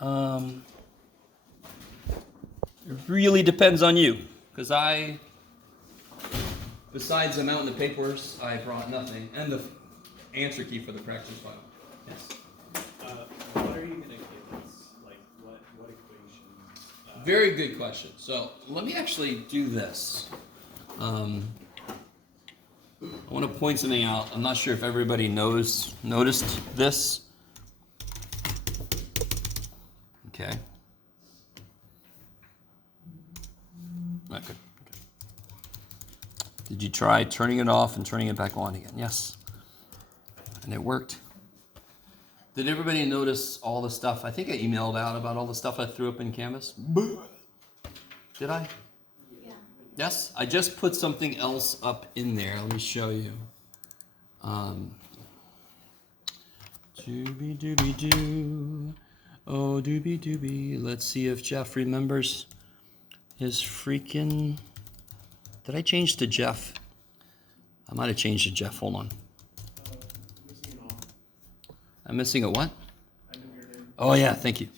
Um, it really depends on you, because besides the amount of the papers, I brought nothing, and the answer key for the practice file. Yes. What are you going to give us? Like, what equations? Very good question. So let me actually do this. I want to point something out. I'm not sure if everybody noticed this. Okay. Not good. Okay. Did you try turning it off and turning it back on again? Yes. And it worked. Did everybody notice all the stuff? I think I emailed out about all the stuff I threw up in Canvas. Did I? Yeah. Yes? I just put something else up in there. Let me show you. Dooby dooby doo. Oh, dooby dooby. Let's see if Jeff remembers his freaking... Did I change to Jeff? I might have changed to Jeff. Hold on. Missing an off. I'm missing a what? I know your name. Oh, yeah. Thank you.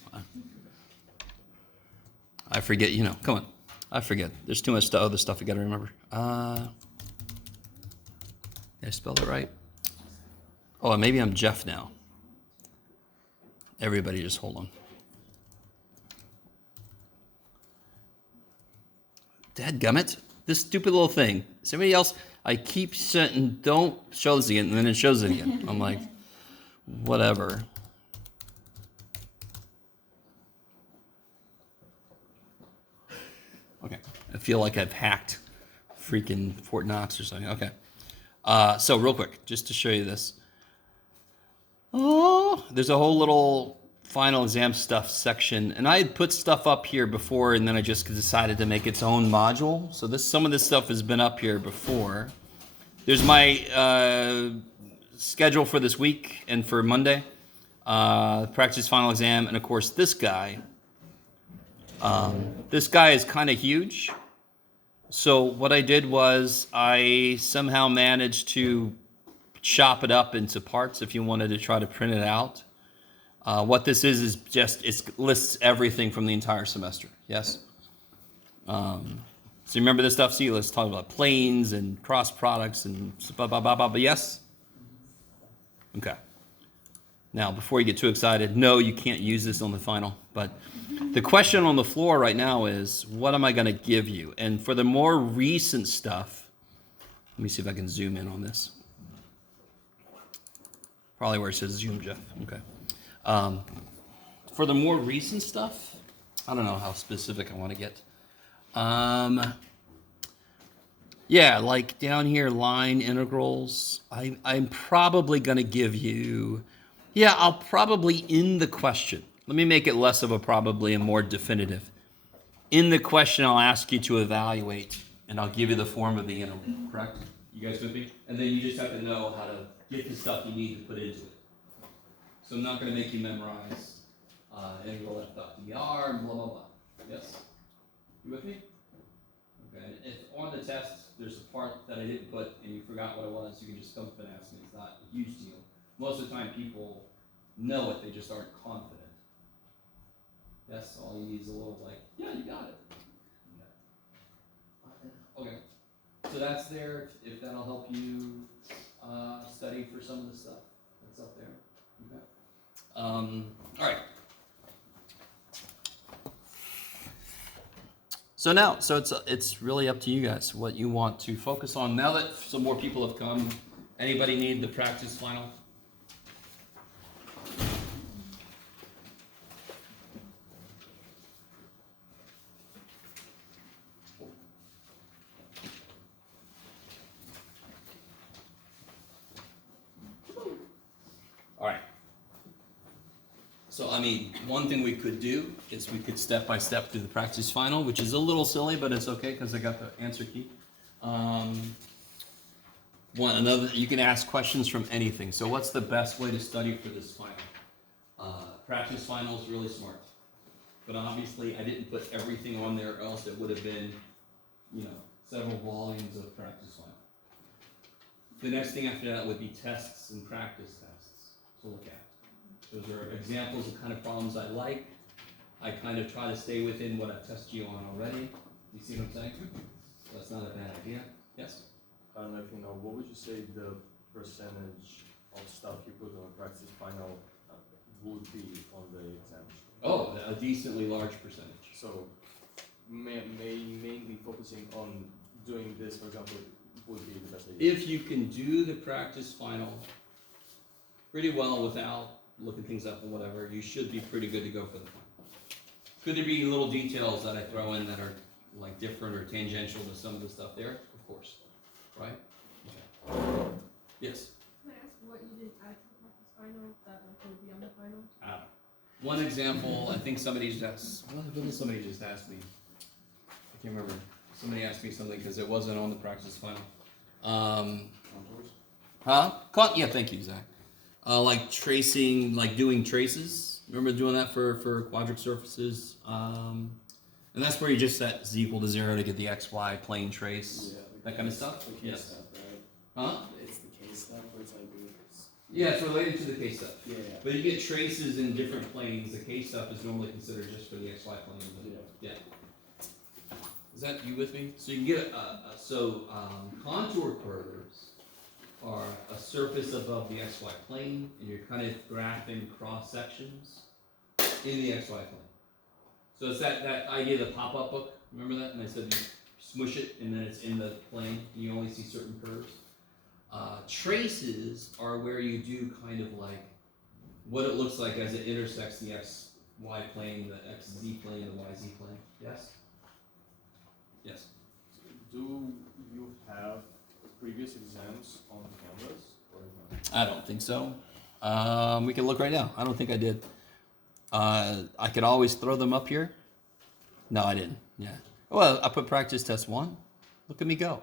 I forget, come on. I forget. There's too much other stuff I got to remember. Did I spell it right? Oh, maybe I'm Jeff now. Everybody just hold on. Dadgummit. This stupid little thing. Somebody else, I keep saying, don't show this again, and then it shows it again. I'm like, whatever. Okay. I feel like I've hacked freaking Fort Knox or something. Okay. So real quick, just to show you this. Oh, there's a whole little final exam stuff section, and I had put stuff up here before, and then I just decided to make its own module. So some of this stuff has been up here before. There's my schedule for this week and for Monday, practice final exam, and of course this guy. This guy is kind of huge. So what I did was I somehow managed to chop it up into parts if you wanted to try to print it out. What this is just, it lists everything from the entire semester. Yes? So you remember this stuff? See, let's talk about planes and cross products and blah, blah, blah, blah, but yes? Okay. Now, before you get too excited, no, you can't use this on the final, but the question on the floor right now is, what am I going to give you? And for the more recent stuff, let me see if I can zoom in on this. Probably where it says zoom, Jeff. Okay. For the more recent stuff, I don't know how specific I want to get. Yeah, like down here, line integrals. I'm probably going to give you, I'll probably in the question. Let me make it less of a probably and more definitive. In the question, I'll ask you to evaluate, and I'll give you the form of the integral, correct? You guys with me? And then you just have to know how to get the stuff you need to put into it. So I'm not going to make you memorize integral f dot dr and blah, blah, blah. Yes? You with me? Okay. If on the test there's a part that I didn't put and you forgot what it was, you can just come up and ask me. It's not a huge deal. Most of the time people know it, they just aren't confident. Yes, all you need is a little yeah, you got it. Okay. So that's there, if that'll help you study for some of the stuff that's up there. Okay. All right. So now, it's really up to you guys what you want to focus on. Now that some more people have come, anybody need the practice final? All right. So, one thing we could do is we could step by step do the practice final, which is a little silly, but it's okay because I got the answer key. You can ask questions from anything. So what's the best way to study for this final? Practice final is really smart. But obviously I didn't put everything on there, or else it would have been, several volumes of practice final. The next thing after that would be tests and practice tests to look at. Those are examples of kind of problems I like. I kind of try to stay within what I've tested you on already. You see what I'm saying? So that's not a bad idea. Yes? I don't know if you know, what would you say the percentage of stuff you put on practice final would be on the exam? Oh, a decently large percentage. So, mainly focusing on doing this, for example, would be the best idea. If you can do the practice final pretty well without looking things up and whatever, you should be pretty good to go for the final. Could there be little details that I throw in that are like different or tangential to some of the stuff there? Of course, right? Okay. Yes. Can I ask what you did add to the practice final that like will be on the final? One example, I think somebody just asked, what did somebody just asked me? I can't remember. Somebody asked me something because it wasn't on the practice final. Contours? Yeah, thank you, Zach. Like tracing, like doing traces. Remember doing that for quadric surfaces? And that's where you just set z equal to 0 to get the xy plane trace, that kind of stuff. The case Yes. stuff, right? Huh? It's the case stuff where it's like, Yeah, it's related to the case stuff. yeah. But you get traces in different planes. The case stuff is normally considered just for the xy plane. But Yeah. Is that you with me? So you can get contour curves are a surface above the xy plane, and you're kind of graphing cross sections in the xy plane. So it's that idea of the pop-up book. Remember that? And I said you smush it, and then it's in the plane. And you only see certain curves. Traces are where you do kind of like what it looks like as it intersects the xy plane, the xz plane, the yz plane. Yes? Yes. Do you have previous exams on Canvas or not? I don't think so. We can look right now. I don't think I did. I could always throw them up here. No, I didn't. Yeah. Well, I put practice test 1. Look at me go.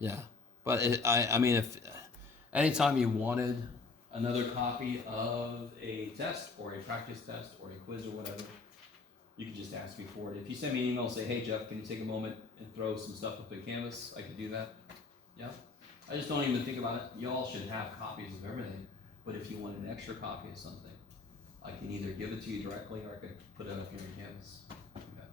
Yeah. But I mean, if anytime you wanted another copy of a test or a practice test or a quiz or whatever, you can just ask me for it. If you send me an email and say, hey, Jeff, can you take a moment and throw some stuff up in Canvas? I could do that. Yeah. I just don't even think about it. Y'all should have copies of everything. But if you want an extra copy of something, I can either give it to you directly or I could put it up here in Canvas. Okay.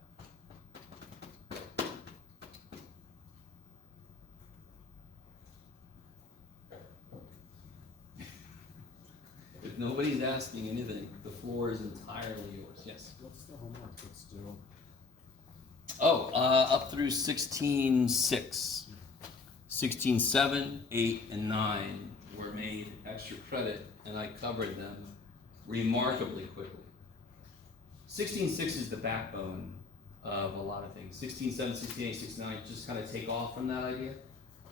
If nobody's asking anything, the floor is entirely yours. Yes. What's the homework that's due? Oh, up through 16.6. 16.7, 8, and 9 were made extra credit, and I covered them remarkably quickly. 16.6 is the backbone of a lot of things. 16.7, 16.8, 16.9 just kind of take off from that idea.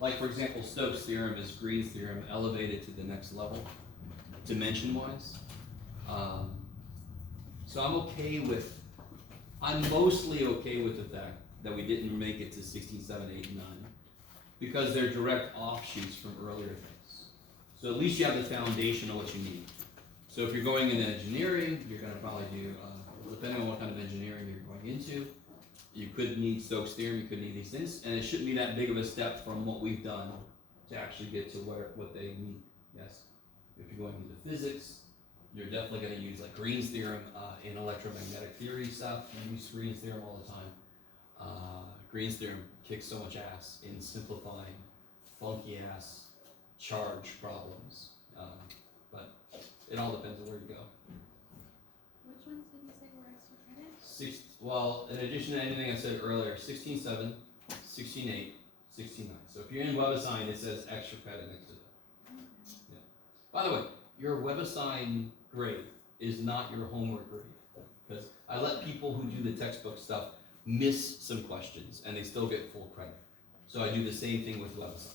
Like, for example, Stokes' theorem is Green's theorem elevated to the next level, dimension-wise. So I'm mostly okay with the fact that we didn't make it to 16.7, 8, and 9 because they're direct offshoots from earlier things. So at least you have the foundation of what you need. So if you're going into engineering, you're going to probably do, depending on what kind of engineering you're going into, you could need Stokes' theorem, you could need these things, and it shouldn't be that big of a step from what we've done to actually get to what they need. Yes. If you're going into physics, you're definitely going to use like Green's theorem in electromagnetic theory stuff. You use Green's theorem all the time. Green's theorem kicks so much ass in simplifying funky ass charge problems. But it all depends on where you go. Which ones did you say were extra credit? Well, in addition to anything I said earlier, 16.7, 16.8, 16.9. So if you're in WebAssign, it says extra credit next to that. Okay. By the way, your WebAssign grade is not your homework grade. Because I let people who do the textbook stuff miss some questions and they still get full credit. So I do the same thing with WebAssign.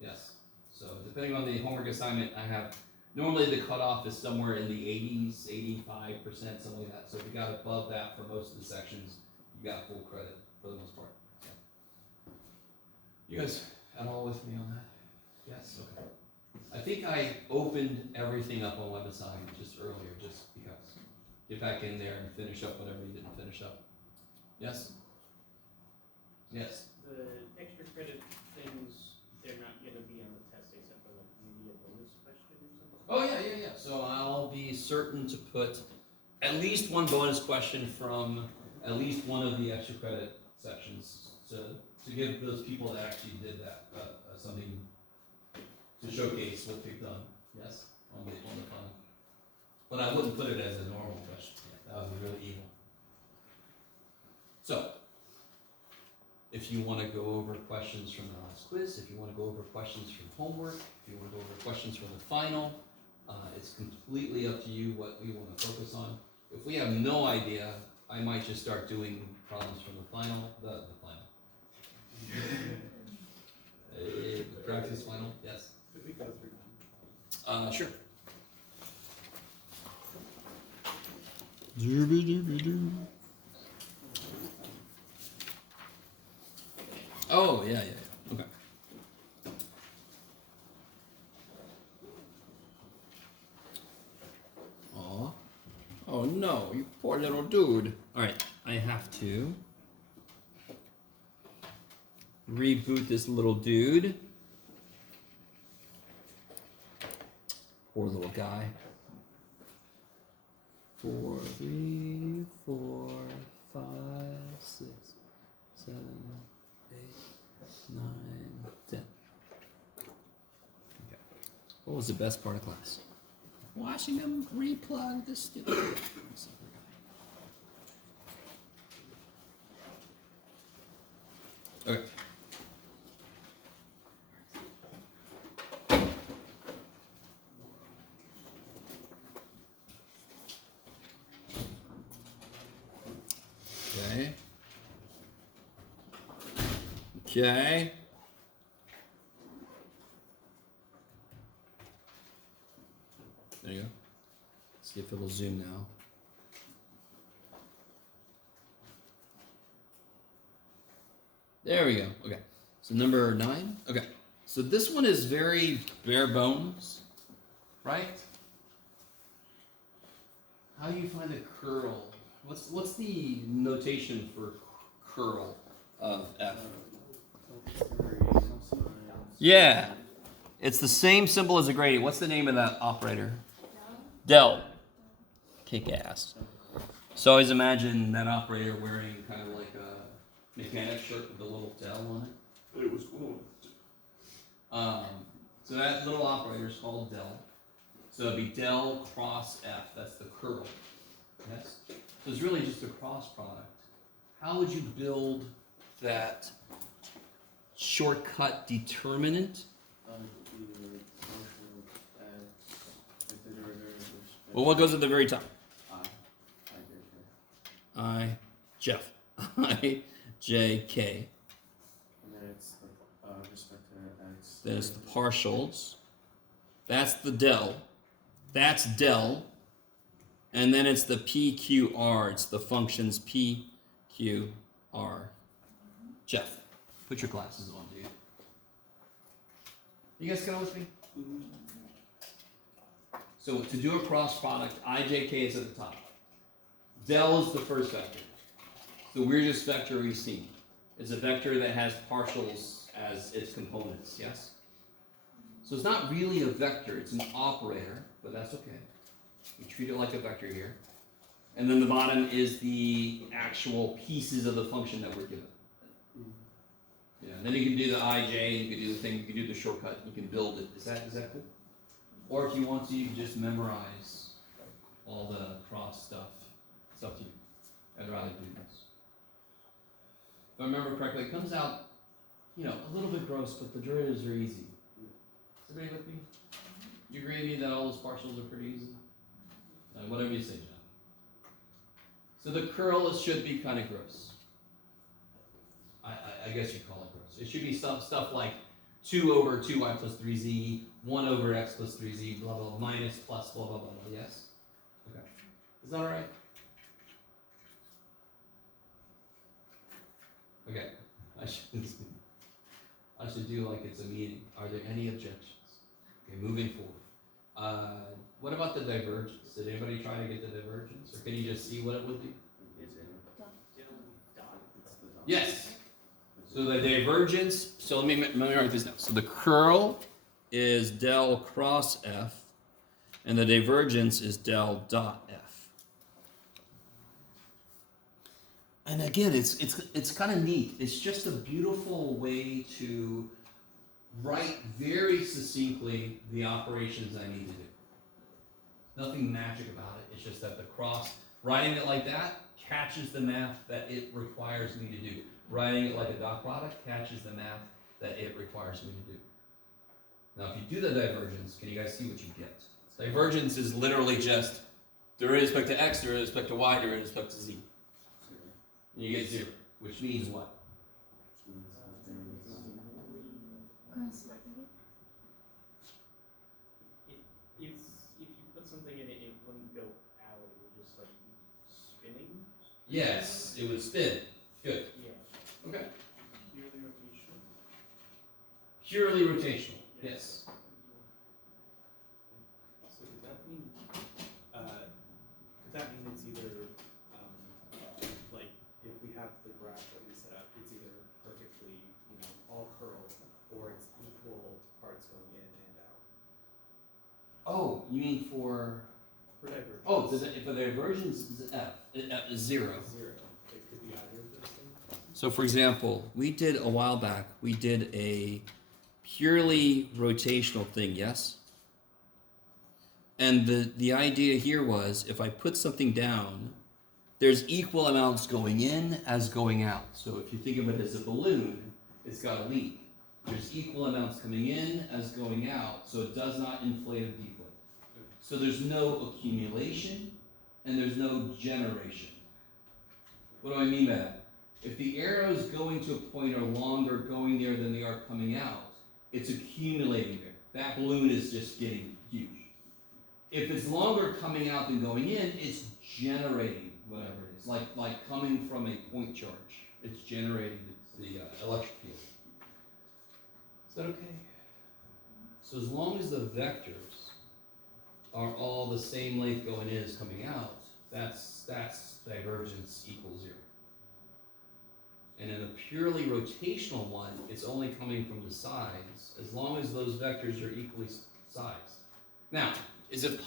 Yes. So depending on the homework assignment, I have, normally the cutoff is somewhere in the 80s, 85%, something like that. So if you got above that for most of the sections, you got full credit for the most part. Yeah. You guys at all with me on that? Yes? Okay. I think I opened everything up on WebAssign just earlier, just because. Get back in there and finish up whatever you didn't finish up. Yes? Yes. The extra credit things, they're not gonna be on the test except for like maybe a bonus question or something? Oh, yeah. So I'll I'll be certain to put at least one bonus question from at least one of the extra credit sections to give those people that actually did that something to showcase what they've done. Yes, on the fun. But I wouldn't put it as a normal question. That would be really evil. So, if you want to go over questions from the last quiz, if you want to go over questions from homework, if you want to go over questions from the final, it's completely up to you what we want to focus on. If we have no idea, I might just start doing problems from the final, the final. Practice final, yes. Did we go through one? Sure. Oh, yeah. Okay. Aw. Oh no, you poor little dude. Alright, I have to reboot this little dude. Poor little guy. 4, 3, 4, 5, 6, 7, 8, 9, 10. Okay. What was the best part of class? Watching them replug the stupid. Okay. Okay. There you go. See if it'll zoom now. There we go. Okay. So number 9. Okay. So this one is very bare bones, right? How do you find a curl? What's the notation for curl of F? Yeah. It's the same symbol as a gradient. What's the name of that operator? Del. Kick ass. So always imagine that operator wearing kind of like a mechanic shirt with a little del on it. It was cool. So that little operator is called del. So it'd be del cross F. That's the curl. Yes. So it's really just a cross product. How would you build that shortcut determinant? Well, what goes at the very top? I, Jeff. I, J, K. And then it's the respect to X. Then it's the partials. That's the del. That's del. And then it's the PQR. It's the functions PQR. Jeff, put your glasses on, dude. You guys coming with me? So to do a cross product, IJK is at the top. Del is the first vector. The weirdest vector we've seen. It's a vector that has partials as its components, yes? So it's not really a vector, it's an operator, but that's okay. We treat it like a vector here. And then the bottom is the actual pieces of the function that we're given. Yeah, and then you can do the IJ, you can do the thing, you can do the shortcut, you can build it. Is that cool? Or if you want to, you can just memorize all the cross stuff. It's up to you. I'd rather do this. If I remember correctly, it comes out, a little bit gross, but the derivatives are easy. Is everybody with me? You agree with me that all those partials are pretty easy? Whatever you say, John. So the curl should be kind of gross. I guess you'd call it gross. It should be stuff like 2 over 2y plus 3z, 1 over x plus 3z, blah, blah, minus, plus, blah, blah, blah, blah. Yes? Okay. Is that all right? Okay. I should do like it's a meeting. Are there any objections? Okay, moving forward. What about the divergence? Did anybody try to get the divergence? Or can you just see what it would be? Yes. So the divergence, so let me write this down. So the curl is del cross F, And the divergence is del dot F. And again, it's kind of neat. It's just a beautiful way to write very succinctly the operations I need to do. Nothing magic about it. It's just that the cross, writing it like that, catches the math that it requires me to do. Writing it like a dot product catches the math that it requires me to do. Now, if you do the divergence, can you guys see what you get? Divergence is literally just derivative with respect to x, derivative with respect to y, derivative with respect to z. And you get 0, which means what? If you put something in it, it wouldn't go out, it would just like be spinning? Yes, it would spin. Good. Yeah. Okay. Purely rotational? Purely rotational. Yes. So does that mean, could that mean it's either, like, if we have the graph that we set up, it's either perfectly, all curled, or it's equal parts going in and out? Oh, you mean for... For divergence. Oh, if the divergence is f, is 0. 0. It could be either of those things. So for example, we did a while back, we did a purely rotational thing, yes? And the idea here was, if I put something down, there's equal amounts going in as going out. So if you think of it as a balloon, it's got a leak. There's equal amounts coming in as going out, so it does not inflate or deflate. So there's no accumulation, and there's no generation. What do I mean by that? If the arrows going to a point are longer going there than they are coming out, it's accumulating there. That balloon is just getting huge. If it's longer coming out than going in, it's generating whatever it is, like coming from a point charge. It's generating the electric field. Is that okay? So as long as the vectors are all the same length going in as coming out, that's divergence equals 0. And in a purely rotational one, it's only coming from the sides, as long as those vectors are equally sized. Now, is it,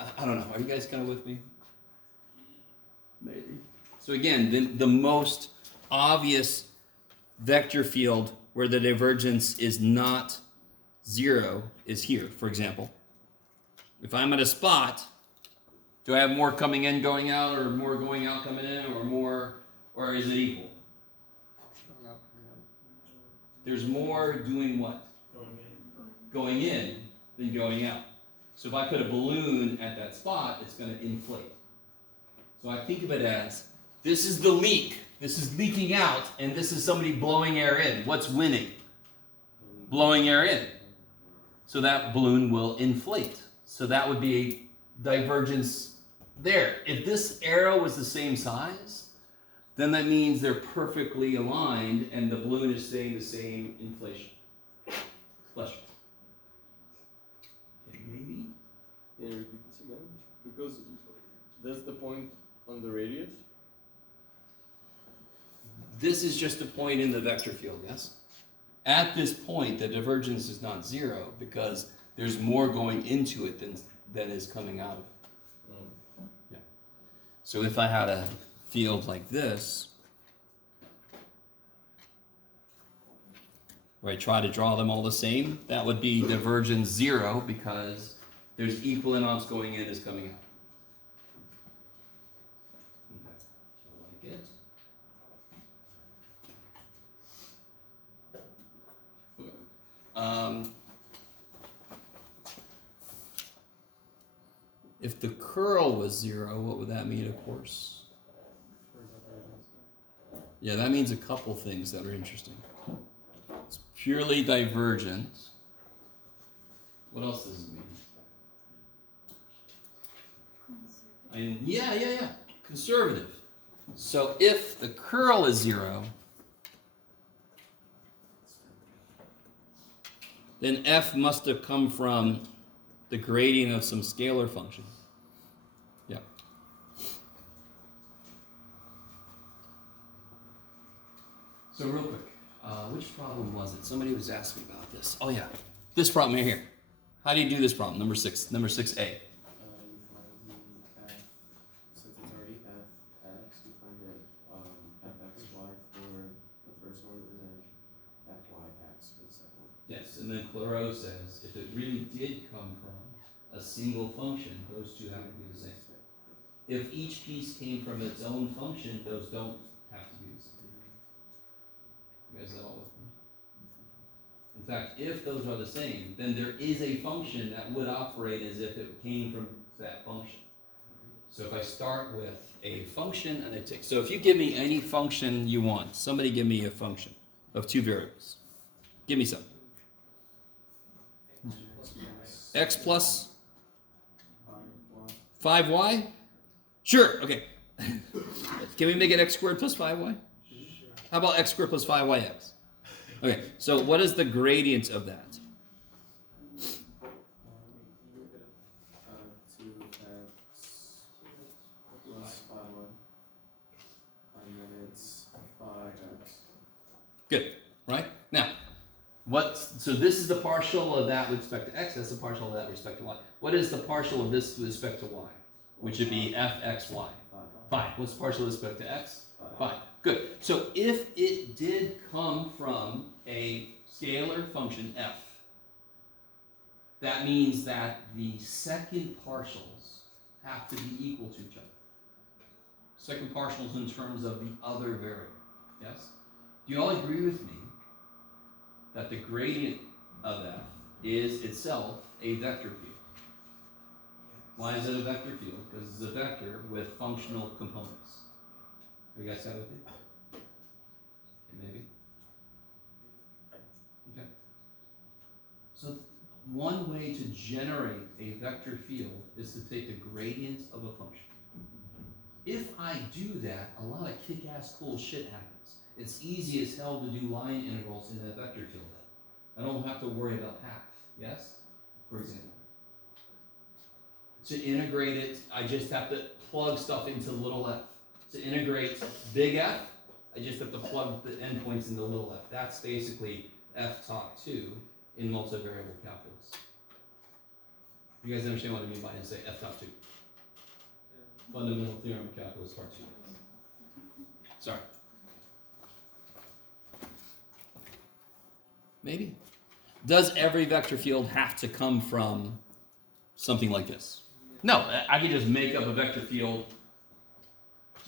I don't know, are you guys kind of with me? Maybe. So again, the most obvious vector field where the divergence is not 0 is here, for example. If I'm at a spot, do I have more coming in going out, or more going out coming in, or is it equal? There's more doing what? Going in than going out. So if I put a balloon at that spot, it's going to inflate. So I think of it as, this is the leak. This is leaking out, and this is somebody blowing air in. What's winning? Blowing air in. So that balloon will inflate. So that would be a divergence there. If this arrow was the same size, then that means they're perfectly aligned and the balloon is staying the same inflation. Bless you. Okay, maybe? Can you repeat this again? Because that's the point on the radius? This is just a point in the vector field, yes? At this point, the divergence is not 0 because there's more going into it than is coming out of it. Yeah. So if I had a field like this, where I try to draw them all the same, that would be divergence 0 because there's equal amounts going in as coming out. Okay. I like it. If the curl was 0, what would that mean, of course? Yeah, that means a couple things that are interesting. It's purely divergent. What else does it mean? Yeah. Conservative. So if the curl is 0, then f must have come from the gradient of some scalar function. Yeah. So real quick, which problem was it? Somebody was asking about this. Oh yeah, this problem right here. How do you do this problem? Number 6A. and then Clairaut says if it really did come from a single function, those two have to be the same. If each piece came from its own function, those don't have to be the same. You guys all with me? In fact, if those are the same, then there is a function that would operate as if it came from that function. So if I start with a function and I take, so if you give me any function you want, somebody give me a function of two variables. Give me some. X plus 5y? Sure, okay. Can we make it x squared plus 5y? How about x squared plus 5yx? Okay, so what is the gradient of that? 2x plus 5y, and then it's 5x. Good, right? Now, so this is the partial of that with respect to x, that's the partial of that with respect to y. What is the partial of this with respect to y? Which would be fxy. 5. What's the partial with respect to x? 5. Good. So if it did come from a scalar function f, that means that the second partials have to be equal to each other. Second partials in terms of the other variable. Yes? Do you all agree with me that the gradient of f is itself a vector field? Why is it a vector field? Because it's a vector with functional components. Are you guys got with me? Maybe? Okay. So one way to generate a vector field is to take the gradient of a function. If I do that, a lot of kick-ass cool shit happens. It's easy as hell to do line integrals in a vector field. I don't have to worry about path, yes? For example. To integrate it, I just have to plug stuff into little f. To integrate big F, I just have to plug the endpoints into little f. That's basically f top 2 in multivariable calculus. You guys understand what I mean by I say f top 2? Fundamental theorem of calculus part 2. Sorry. Maybe. Does every vector field have to come from something like this? No, I can just make up a vector field.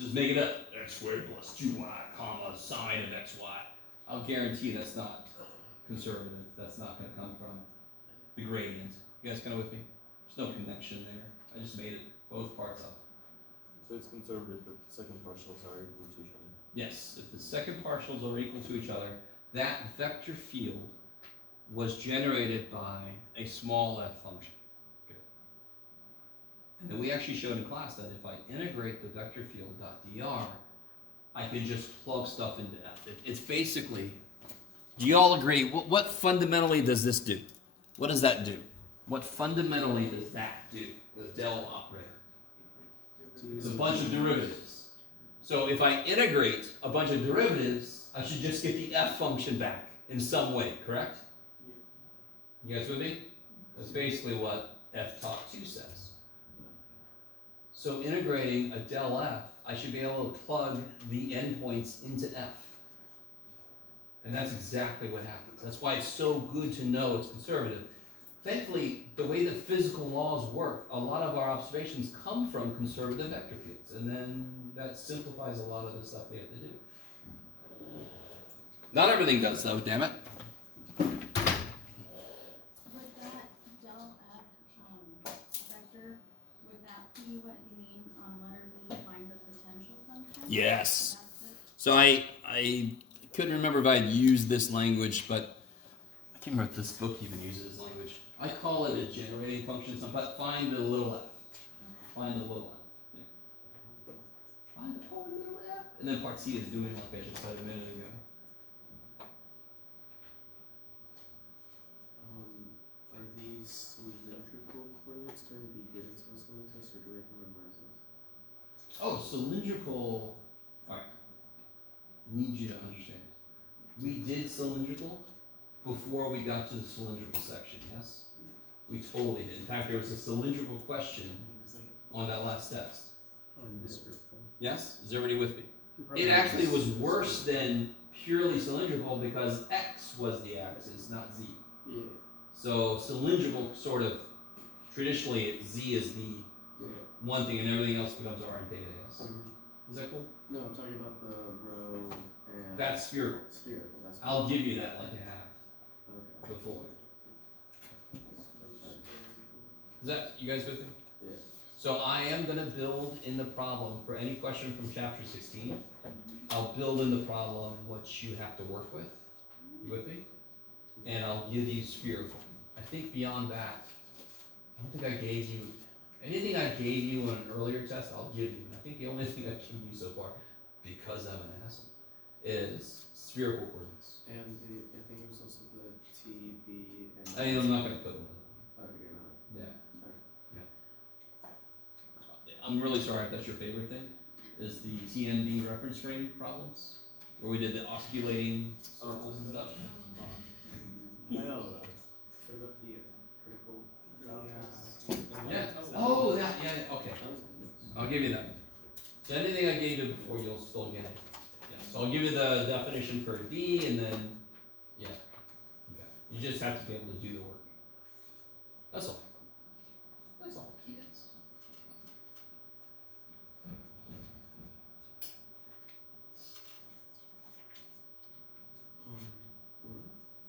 Just make it up. X squared plus 2y, comma, sine of xy. I'll guarantee that's not conservative. That's not going to come from the gradient. You guys kind of with me? There's no connection there. I just made it both parts up. So it's conservative if the second partials are equal to each other. Yes, if the second partials are equal to each other, that vector field was generated by a small f function. Good. And then we actually showed in class that if I integrate the vector field .dr, I can just plug stuff into f. It's basically, do you all agree? What fundamentally does this do? What does that do? What fundamentally does that do? The del operator. It's a bunch of derivatives. So if I integrate a bunch of derivatives, I should just get the f function back in some way, correct? You guys with me? That's basically what f top 2 says. So integrating a del f, I should be able to plug the endpoints into f. And that's exactly what happens. That's why it's so good to know it's conservative. Thankfully, the way that physical laws work, a lot of our observations come from conservative vector fields. And then that simplifies a lot of the stuff we have to do. Not everything does, though, damn it. Would that del f vector, would that be what you mean on letter B, find the potential function? Yes. That's it? So I couldn't remember if I had used this language, but I can't remember if this book even uses this language. I call it a generating function, but find the little f. Find the little f. Yeah. Find the poor little f. And then part C is doing like I just said a minute ago. Are these cylindrical coordinates going to be given to us on the test, or do we have to memorize them? Oh, cylindrical. All right. Need you to understand. We did cylindrical before we got to the cylindrical section, yes? We totally did. In fact, there was a cylindrical question on that last test. Yes? Is everybody with me? It actually was worse than purely cylindrical because x was the axis, not z. Yeah. So cylindrical sort of, traditionally Z is the Yeah. one thing and everything else becomes R and theta, yes? Is that cool? No, I'm talking about the row and That's spherical. spherical. That's I'll give you that like you have okay. before. Is that, you guys with me? Yeah. So I am gonna build in the problem for any question from chapter 16. I'll build in the problem what you have to work with. You with me? And I'll give you spherical. I think beyond that, I don't think I gave you, anything I gave you in an earlier test, I'll give you. And I think the only thing I've given you so far, because I'm an asshole, is spherical coordinates. And I think it was also the T, B, and I am not gonna put them in. Oh, you're not. Yeah. I'm really sorry if that's your favorite thing, is the TMB reference frame problems, where we did the osculating circles and stuff. I know though. What about the critical values? Yeah. Oh, yeah, okay. I'll give you that. So anything I gave you before, you'll still get it. Yeah. So I'll give you the definition for D, and then, yeah. Okay. You just have to be able to do the work. That's all. That's all, kids.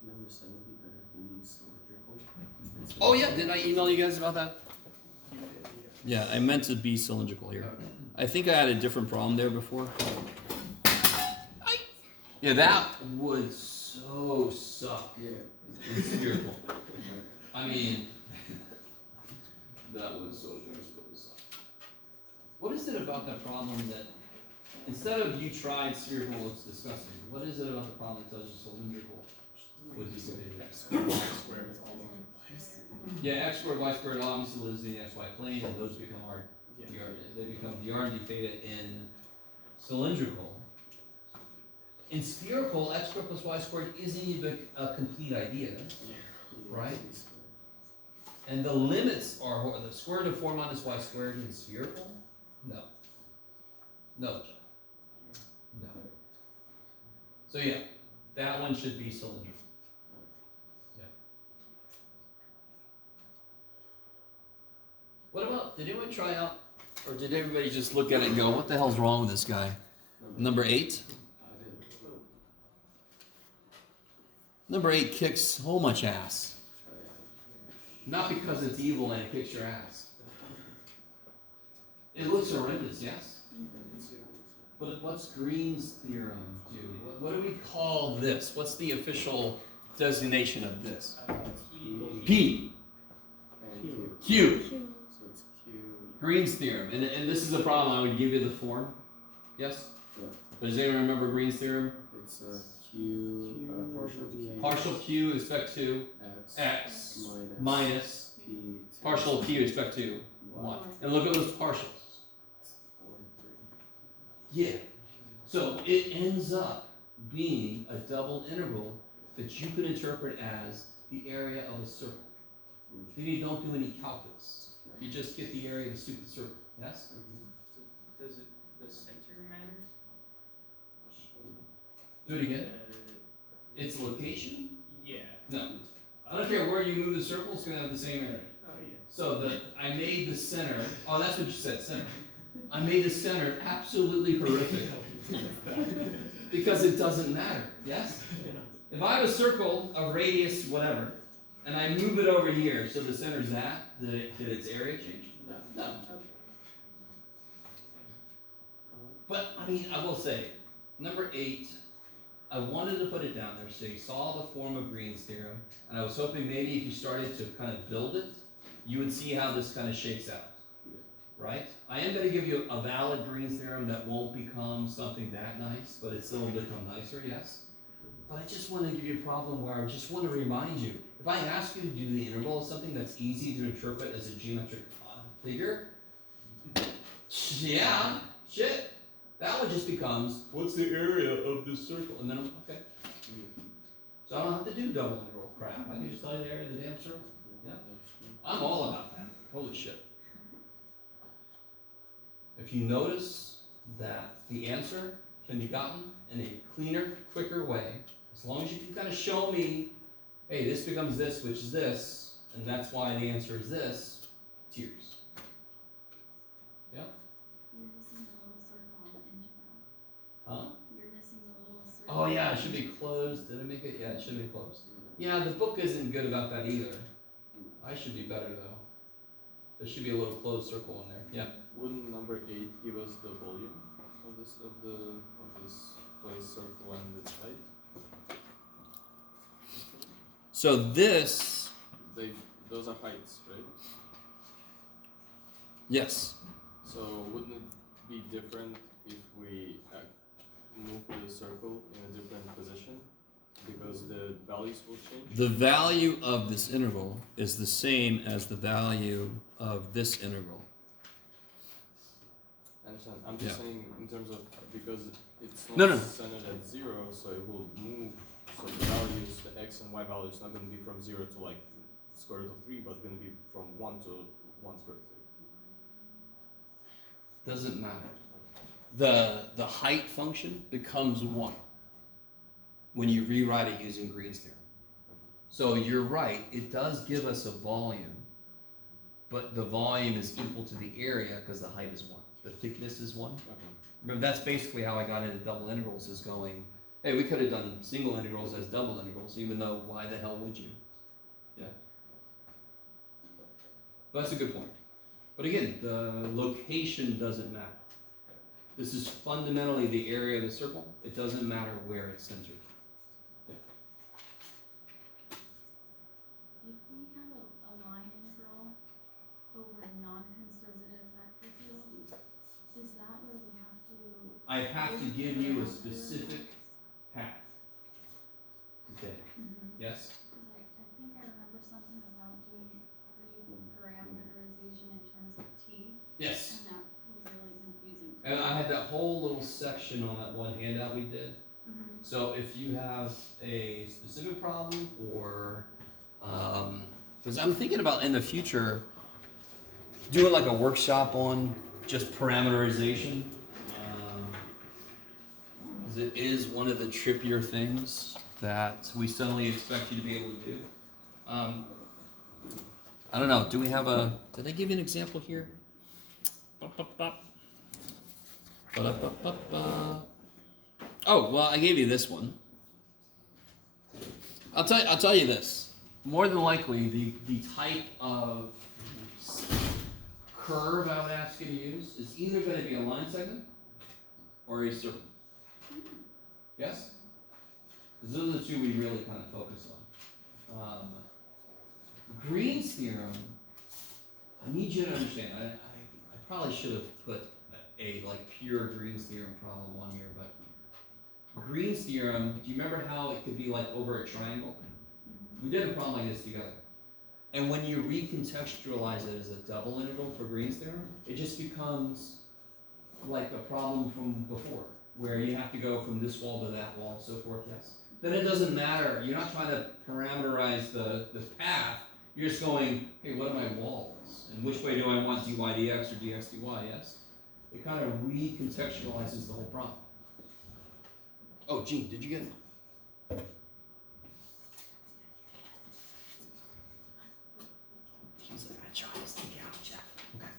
Number 7 would be better than cylindrical. Oh yeah, did I email you guys about that? Yeah, I meant to be cylindrical here. I think I had a different problem there before. Yeah, that would so suck Yeah. in spherical. I mean, that would so desperately suck. What is it about that problem that, instead of you tried spherical, it's disgusting. What is it about the problem that tells you cylindrical would be good? Yeah, x squared, y squared obviously lives in the xy plane, and those become r. They become dr and d theta in cylindrical. In spherical, x squared plus y squared isn't even a complete idea, right? And the limits are the square root of 4 minus y squared in spherical? No. No. No. So yeah, that one should be cylindrical. What about, did anyone try out, or did everybody just look at it and go, what the hell's wrong with this guy? Number 8? I did. Number 8 kicks so much ass. Not because it's evil and it kicks your ass. It looks horrendous, yes? But what's Green's theorem do? What do we call this? What's the official designation of this? P. And Q. Q. So it's Q. Green's theorem. And this is a problem I would give you the form. Yes? Yeah. Does anyone remember Green's theorem? It's Q, partial Q. Partial Q is respect to X. X Minus. minus P. partial Q is respect to 1. And look at those partials. 4 and 3. Yeah. So it ends up being a double integral that you can interpret as the area of a circle. Then you don't do any calculus. You just get the area of a stupid circle. Yes? Does it, the center matter? Do it again. Its location? Yeah. No. I don't care where you move the circle, it's going to have the same area. Oh, yeah. So I made the center, oh, that's what you said, center. I made the center absolutely horrific. Because it doesn't matter, yes? If I have a circle, a radius, whatever, and I move it over here, so the center's that, did its area change? No. But, I mean, I will say, number 8, I wanted to put it down there so you saw the form of Green's theorem, and I was hoping maybe if you started to kind of build it, you would see how this kind of shakes out, right? I am going to give you a valid Green's theorem that won't become something that nice, but it still will become nicer, yes? But I just want to give you a problem where I just want to remind you, if I ask you to do the integral of something that's easy to interpret as a geometric figure, yeah, shit, that one just becomes, what's the area of this circle? And then I'm, okay. So I don't have to do double integral crap. I can just tell you the area of the damn circle. Yeah. I'm all about that. Holy shit. If you notice that the answer can be gotten in a cleaner, quicker way, as long as you can kind of show me hey, this becomes this, which is this, and that's why the answer is this, tears. Yep. You're missing the little circle on the integral. Huh? You're missing the little circle. Oh yeah, it should be closed. Did I make it? Yeah, it should be closed. Yeah, the book isn't good about that either. I should be better though. There should be a little closed circle in there. Yeah. Wouldn't number 8 give us the volume of this place circle and its height? So this, Those are heights, right? yes. So wouldn't it be different if we move the circle in a different position? Because the values will change? The value of this integral is the same as the value of this integral. I understand. I'm just Yeah. saying in terms of, because it's No, not no. centered at 0, so it will move. So the values, the x and y values, not going to be from 0 to like square root of 3, but going to be from 1 to 1 square root of 3. Doesn't matter. The height function becomes 1 when you rewrite it using Green's theorem. So you're right, it does give us a volume, but the volume is equal to the area because the height is 1. The thickness is 1. Okay. Remember, that's basically how I got into double integrals, is going, hey, we could have done single integrals as double integrals, even though why the hell would you? Yeah. But that's a good point. But again, the location doesn't matter. This is fundamentally the area of the circle. It doesn't matter where it's centered. If we have a line integral over a non-conservative vector field, is that where we have to? I have to give you a specific path to take. Yes? Cause I think I remember something about doing parameterization in terms of t, Yes. and that was really confusing. And I had that whole little section on that one handout we did. So if you have a specific problem, or because I'm thinking about in the future doing like a workshop on just parameterization, because it is one of the trippier things that we suddenly expect you to be able to do. I don't know. Do we have a? Did I give you an example here? Ba-da-ba-ba-ba. Oh, well, I gave you this one. I'll tell you this. More than likely, the type of curve I would ask you to use is either going to be a line segment or a circle. Yes? Because those are the two we really kind of focus on. Green's theorem, I need you to understand, I probably should have put a like pure Green's theorem problem on here, but Green's theorem, do you remember how it could be like over a triangle? We did a problem like this together. And when you recontextualize it as a double integral for Green's theorem, it just becomes like a problem from before, where you have to go from this wall to that wall, so forth, yes. Then it doesn't matter, you're not trying to parameterize the path, you're just going, hey, what are my walls? And which way do I want dy dx or dx dy, yes? It kind of recontextualizes the whole problem. Oh, Gene, did you get it? She's like, I tried to stick out, Jeff. Okay.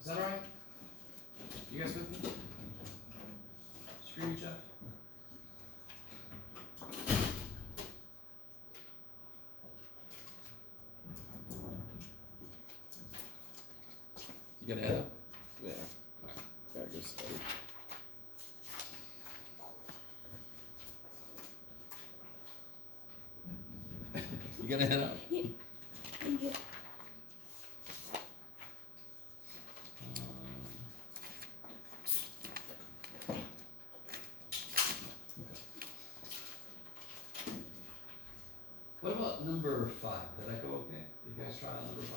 Is that alright? You guys with me? Screw you, Jeff. You gotta head up? Yeah. Yeah, I guess. You gotta head up. Thank you. What about number 5? Did I go okay? Did you guys try on number 5?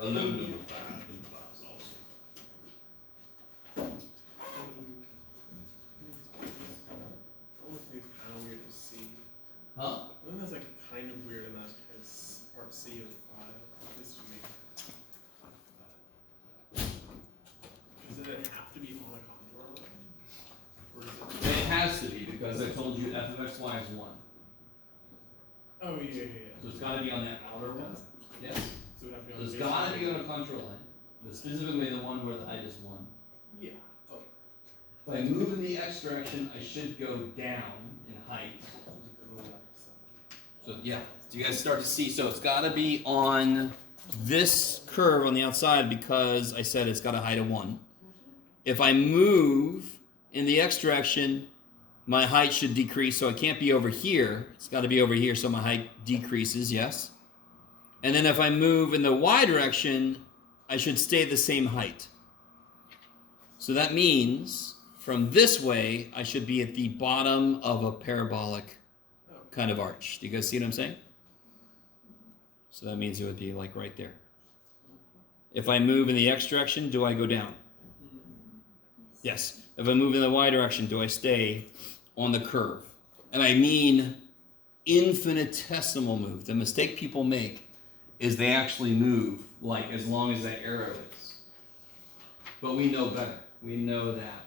Oh, no, number 5. Number 5 is awesome. That would be kind of weird to see. Huh? I think that's like kind of weird in that because part C of 5, at least to me. Does it have to be y is 1. Oh, yeah. So it's got to be on that outer one. Yes. So we'd have to So go it's to got to base be line. on a contour line. But specifically the one where the height is 1. Yeah. Oh. If I move in the x direction, I should go down in height. So yeah, so you guys start to see. So it's got to be on this curve on the outside because I said it's got a height of 1. If I move in the x direction, my height should decrease. So it can't be over here. It's got to be over here. So my height decreases. Yes. And then if I move in the y direction, I should stay the same height. So that means from this way, I should be at the bottom of a parabolic kind of arch. Do you guys see what I'm saying? So that means it would be like right there. If I move in the x direction, do I go down? Yes. If I move in the y direction, do I stay on the curve? And I mean infinitesimal move. The mistake people make is they actually move like as long as that arrow is. But we know better. We know that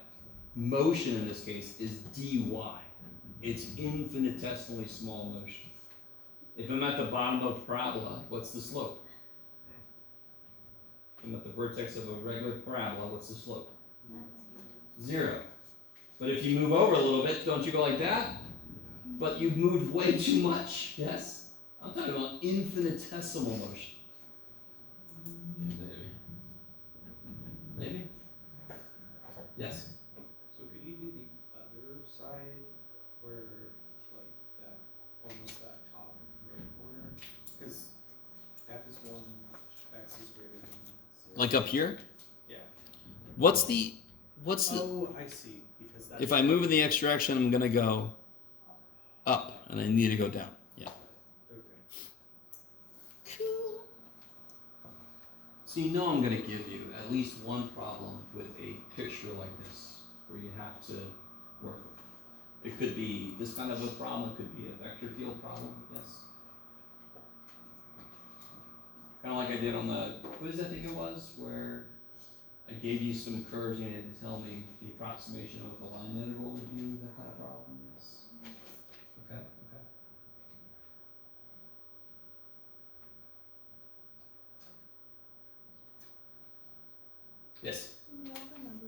motion in this case is dy. It's infinitesimally small motion. If I'm at the bottom of a parabola, what's the slope? If I'm at the vertex of a regular parabola, what's the slope? 0. But if you move over a little bit, don't you go like that? But you've moved way too much, yes? I'm talking about infinitesimal motion. Maybe. Maybe? Yes? So could you do the other side where, like, that, almost that top right corner? Because f is 1, x is greater than 0. Like up here? Yeah. What's the Oh, I see. Because that's... if I move in the x direction, I'm gonna go up and I need to go down. Yeah. Okay. Cool. So you know I'm gonna give you at least one problem with a picture like this where you have to work with. It could be this kind of a problem, it could be a vector field problem, yes. Kind of like I did on the quiz, I think it was, where I gave you some curves and you had to tell me the approximation of what the line integral would be, that kind of problem, yes. Okay, okay. Yes? We all remember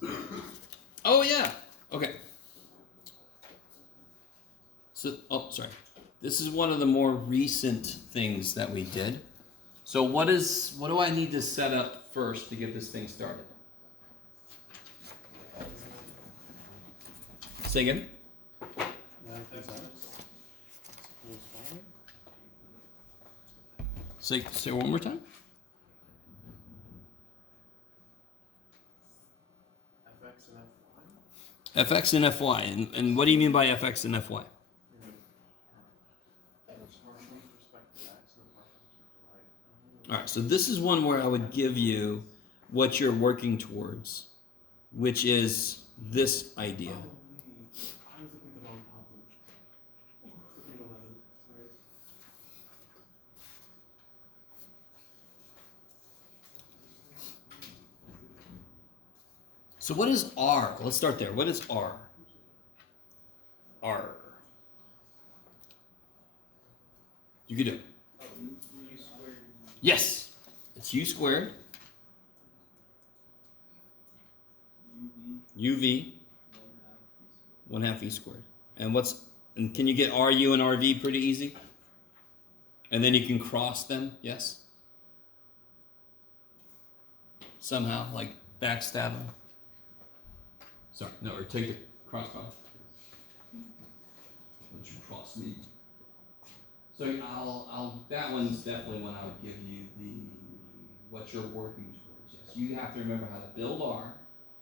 10. Oh yeah. Okay. So, oh, sorry. This is one of the more recent things that we did. So what do I need to set up first to get this thing started? Say again? Say one more time. fx and fy. fx and fy. And what do you mean by fx and fy? Alright, so this is one where I would give you what you're working towards, which is this idea. I was looking at the wrong problem. Looking at 11, sorry. So what is R? Let's start there. What is R? R. You could do it. Oh, u squared. Yes. It's U squared. UV. 1/2 V squared. And can you get RU and RV pretty easy? And then you can cross them, yes? Somehow, like backstab them. Sorry, no, or take the cross product. Don't you cross me. So that one's definitely one I would give you what you're working towards. Yes, you have to remember how to build R,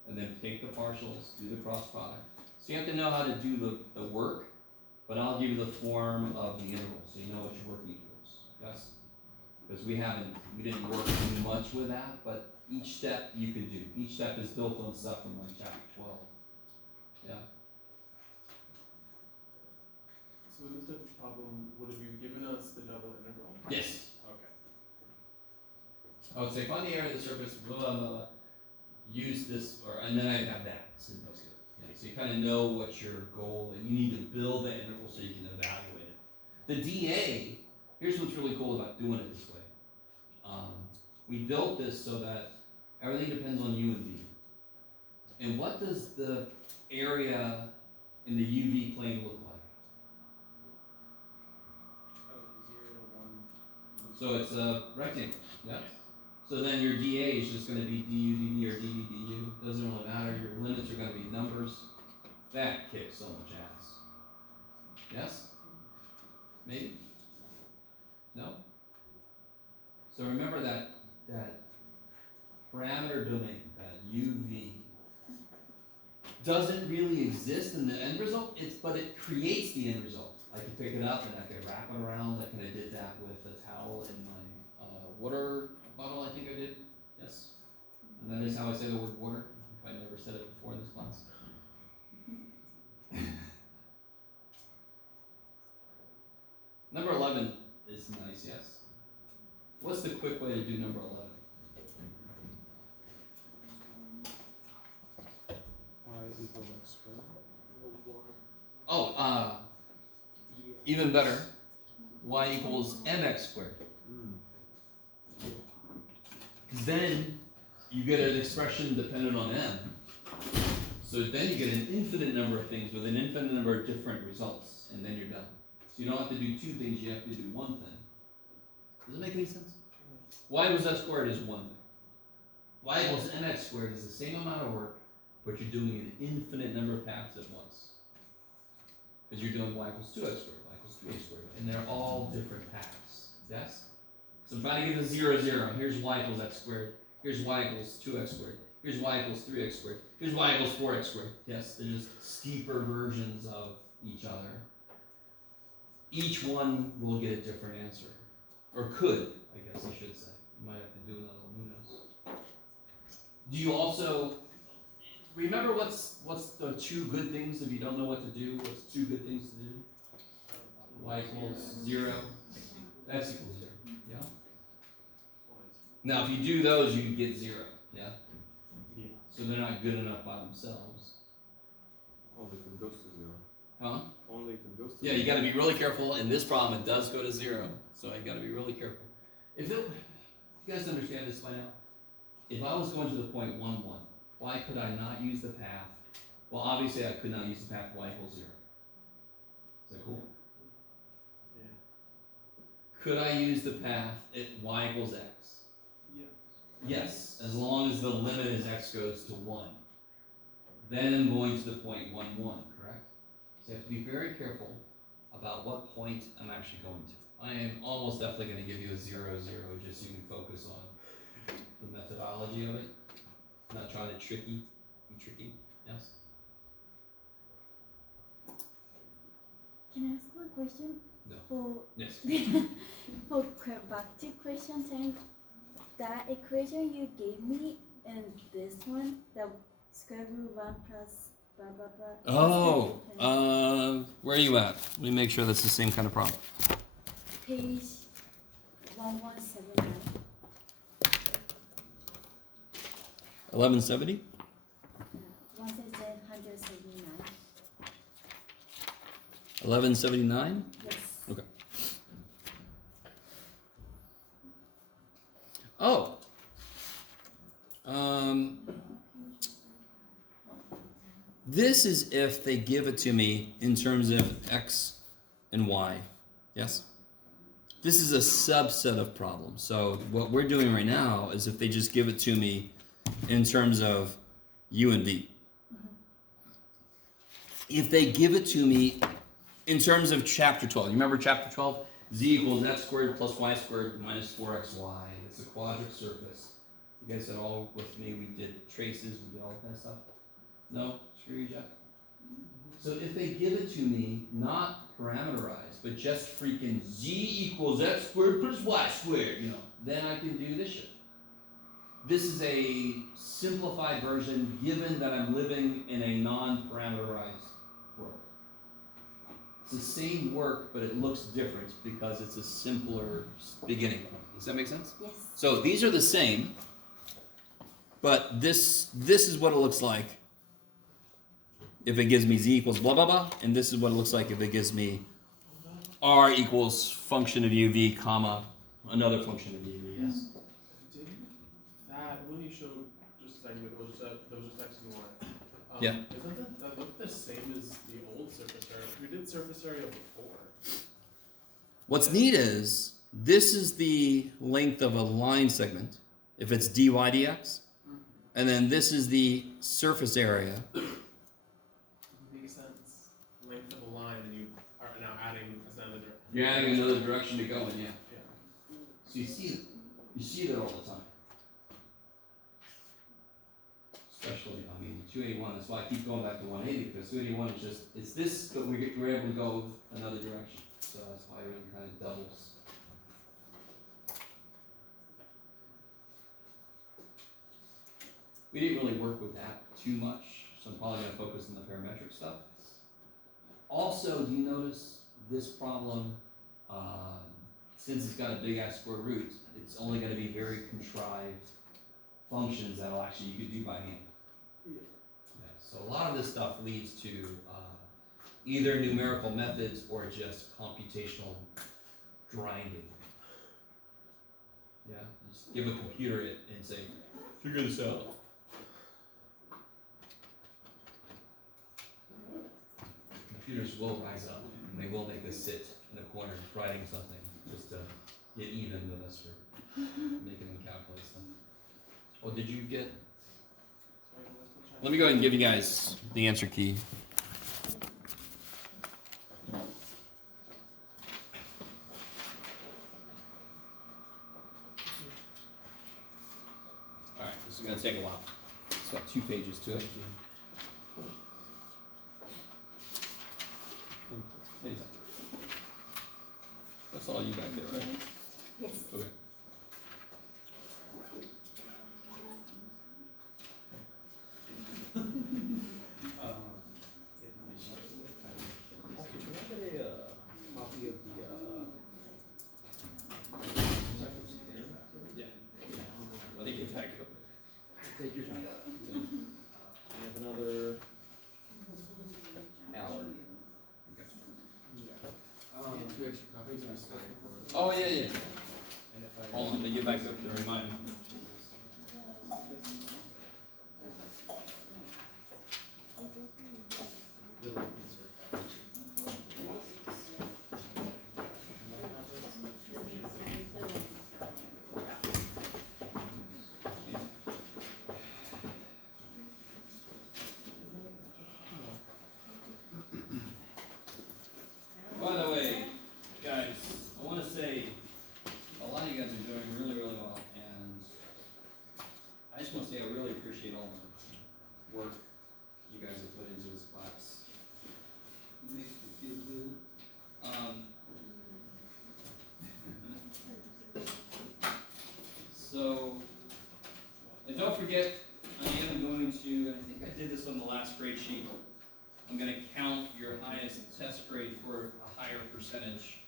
and then take the partials, do the cross product. So you have to know how to do the work, but I'll give you the form of the integral, so you know what you're working towards. Yes, because we didn't work too much with that, but each step you can do. Each step is built on stuff from like chapter 12. Yeah. So in this type of problem, would have you given us the double integral? Yes. Okay. I would say find the area of the surface, blah, blah, blah. use this, and then I'd have that. That's good. Yeah, so you kind of know what your goal, and you need to build that interval so you can evaluate it. The DA, here's what's really cool about doing it this way. We built this so that everything depends on U and V. And what does the area in the UV plane look like? So it's a rectangle, yeah? So then your DA is just going to be du, dv, or dd, du. Doesn't really matter. Your limits are going to be numbers. That kicks so much ass. Yes? Maybe? No? So remember that parameter domain, that UV, doesn't really exist in the end result, but it creates the end result. I can pick it up and I can wrap it around like I did that with the towel in my water bottle, I think I did. Yes. And that is how I say the word water, if I never said it before in this class. Number 11 is nice, yes? What's the quick way to do number 11? Y equals X squared. Oh, even better. Y equals mx squared. Because then you get an expression dependent on m. So then you get an infinite number of things with an infinite number of different results, and then you're done. So you don't have to do two things, you have to do one thing. Does it make any sense? Y equals x squared is one thing. Y equals mx squared is the same amount of work, but you're doing an infinite number of paths at once. Because you're doing y equals 2x squared, y equals 3x squared, and they're all different paths. Yes? So I'm trying to get a 0, 0. Here's y equals x squared. Here's y equals 2x squared. Here's y equals 3x squared. Here's y equals 4x squared. Yes, they're just steeper versions of each other. Each one will get a different answer. Or could, I guess I should say. You might have to do another one, who knows. Do you also remember what's the two good things if you don't know what to do? What's two good things to do? Y equals 0. X equals 0. Yeah? Now if you do those, you get 0. Yeah? Yeah. So they're not good enough by themselves. Only if it goes to 0. Huh? Only if it goes to Yeah, you gotta be really careful. In this problem, it does go to 0. So you gotta be really careful. You guys understand this by now? If I was going to the point 1, 1, why could I not use the path? Well, obviously I could not use the path y equals 0. Is that cool? Yeah. Could I use the path at y equals x? Yeah. Yes, as long as the limit as x goes to 1. Then I'm going to the point 1, 1, correct? So you have to be very careful about what point I'm actually going to. I am almost definitely going to give you a 0, 0, just so you can focus on the methodology of it. I'm not trying to be tricky. Yes? Can I ask one question? No. For Yes. for back to question 10, that equation you gave me and this one, the square root 1 plus blah blah blah. Oh, where are you at? Let me make sure that's the same kind of problem. Page 1179. 1170? 179. 1179? Yes. Okay. Oh. This is if they give it to me in terms of x and y. Yes? This is a subset of problems. So what we're doing right now is if they just give it to me in terms of u and v. If they give it to me in terms of chapter 12, you remember chapter 12? Z equals x squared plus y squared minus 4xy. It's a quadratic surface. You guys are all with me. We did traces, we did all that kind of stuff. No? Screw you, Jeff? So if they give it to me, not parameterized, but just freaking z equals x squared plus y squared, then I can do this shit. This is a simplified version given that I'm living in a non-parameterized world. It's the same work, but it looks different because it's a simpler beginning. Does that make sense? Yes. So these are the same. But this is what it looks like if it gives me z equals blah blah blah, and this is what it looks like if it gives me r equals function of uv comma another function of uv. Yes. Didn't that when you showed just a second ago, that was just X and Y? Yeah. Isn't that looked the same as the old surface area? We did surface area before. What's neat is this is the length of a line segment if it's dy dx, and then this is the surface area. Makes sense. Length of a line, and you are now adding another direction. You're adding another direction to go in, yeah. Yeah. So you see that all the time. Especially, I mean, 281. That's why I keep going back to 180 because 281 is just it's this, but we're able to go another direction. So that's why it kind of doubles. We didn't really work with that too much, so I'm probably going to focus on the parametric stuff. Also, do you notice this problem? Since it's got a big ass square root, it's only going to be very contrived functions that'll actually you could do by hand. Yeah, so a lot of this stuff leads to either numerical methods or just computational grinding. Yeah, just give a computer it and say, figure this out. Computers will rise up and they will make us sit in a corner writing something just to get even with us for making them calculate stuff. Oh, did you get? Let me go ahead and give you guys the answer key. Alright, this is going to take a while. It's got 2 pages to it. Anytime. That's all you back there, right? Yes. Okay. Copy of the Yeah. Let me get back up. take your time. I have another hour. 2 extra copies are still. Oh, yeah, yeah. And if I Hold on, let me get back up there. Remind me. By the way, guys, I want to say a lot of you guys are doing really, really well, and I just want to say I really appreciate all the work you guys have put into this class. It makes me feel good. So, and don't forget, I am going to, I think I did this on the last grade sheet. I'm going to count your highest test grade for a higher percentage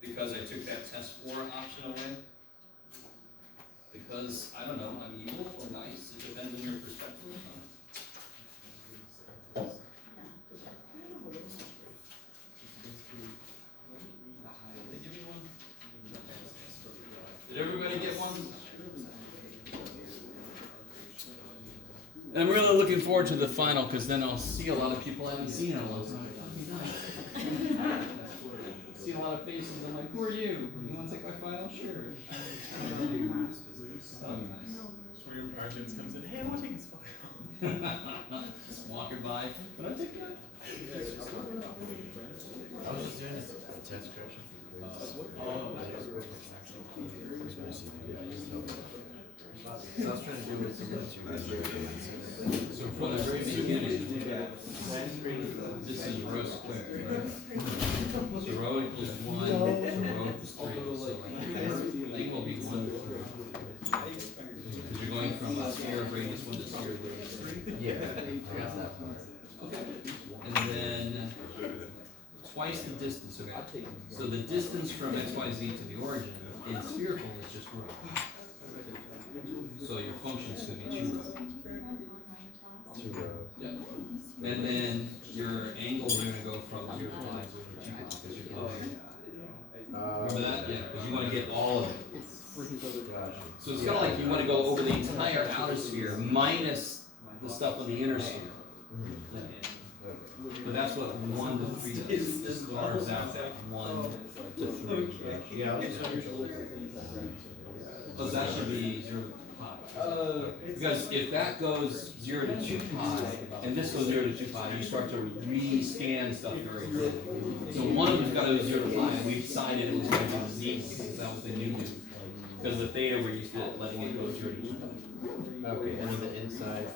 because I took that test 4 option away. Because, I don't know, I'm evil or nice, it depends on your perspective. Did they give you one? Did everybody get one? And I'm really looking forward to the final because then I'll see a lot of people I haven't seen in a long time. That'd be nice. See a lot of faces. I'm like, who are you? You want to take my final? Sure. That'd be nice. That's where your guardians comes in. Hey, I want to take this photo. Just walking by. Can I take that? I was just doing a test correction I was trying to do it So from the very beginning, this is rho squared, right? So rho equals 1, so rho equals 3. So like, thing will be 1 to 3. Because you're going from a sphere of radius 1 to sphere of radius 3. Yeah, I got that part. Okay. And then twice the distance, okay? So the distance from XYZ to the origin in spherical is just rho. So your function's gonna be 2 rho. 2 rho. Yeah. And then your angles are gonna go from 0 to pi over 2 pi because you're going here. Remember that? Yeah, because you want to get all of it. Gotcha. So it's kind of like you want to go over the entire outer sphere minus the stuff on the inner sphere. Yeah. But that's what 1 to 3 does. This carves out that 1 to 3. Yeah. So that should be 0 to pi. Because if that goes 0 to 2 pi, and this goes 0 to 2 pi, you start to re-scan stuff very quickly. So one of them's got to go 0 to pi, and we decided it was going to be Z, because that was the new one. Because the theta, we're used to letting it go 0 to 2 pi. Okay, and then the inside.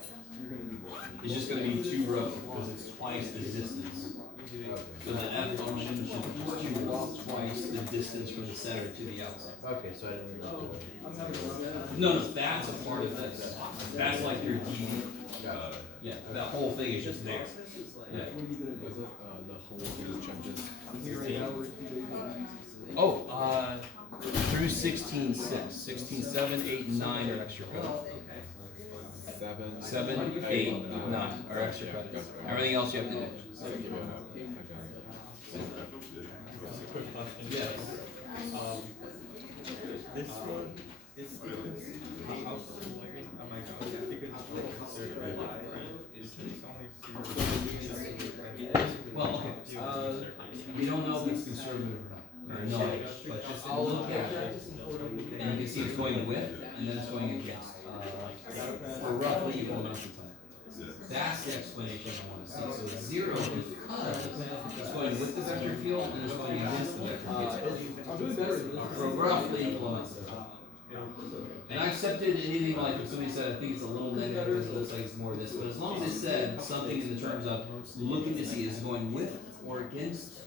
It's just going to be 2 rho, because it's twice the distance. So the f function should be twice the distance from the center to the outside. Okay, so I didn't know. No, that's a part of this. That's like your D. Got it. Yeah, that whole thing is just there. Yeah. Oh, through 16.6. 16.7, 8, and 9 are extra credit. 7, 8, 9 are extra credits. Everything else you have to do. Yes. This one is how oh my god, I think Well, okay. We don't know if it's conservative or not. Or no, but just I'll look at it. And you can see it's going with, and then it's going against. For roughly equal amounts of time. That's the explanation I want to see. So 0 because it's going with the vector field and it's going against the vector field. For roughly equal amounts of time. And I accepted anything like if somebody said I think it's a little negative because it looks like it's more of this, but as long as it said something in the terms of looking to see is it going with or against,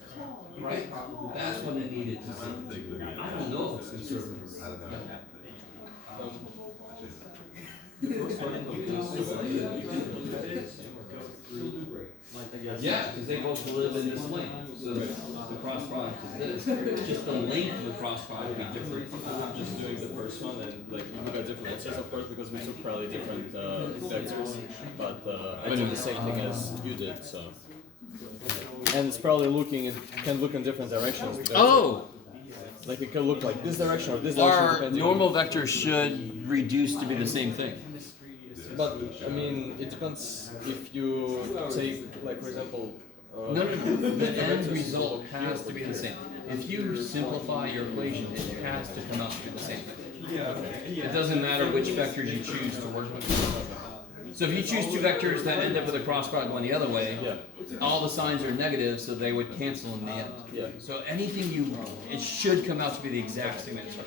right? That's what it needed to see. I don't know if it's conservative. Yeah, because they both live in this length, so the cross product is this. Just the length of the cross product would be different. I'm just doing the first one and like we got different answers of course because we took probably different vectors, but I did the same thing as you did, so. And it's probably it can look in different directions. Oh! Like it can look like this direction or this direction. Our depending normal vector should reduce to be the same thing. But I mean, it depends if you take, like for example. No. The end result has to be the same. If you simplify your equation, it has to come out to be the same thing. It doesn't matter which vectors you choose to work with. So if you choose 2 vectors that end up with a cross product going the other way, all the signs are negative, so they would cancel in the end. Yeah. So anything it should come out to be the exact same answer.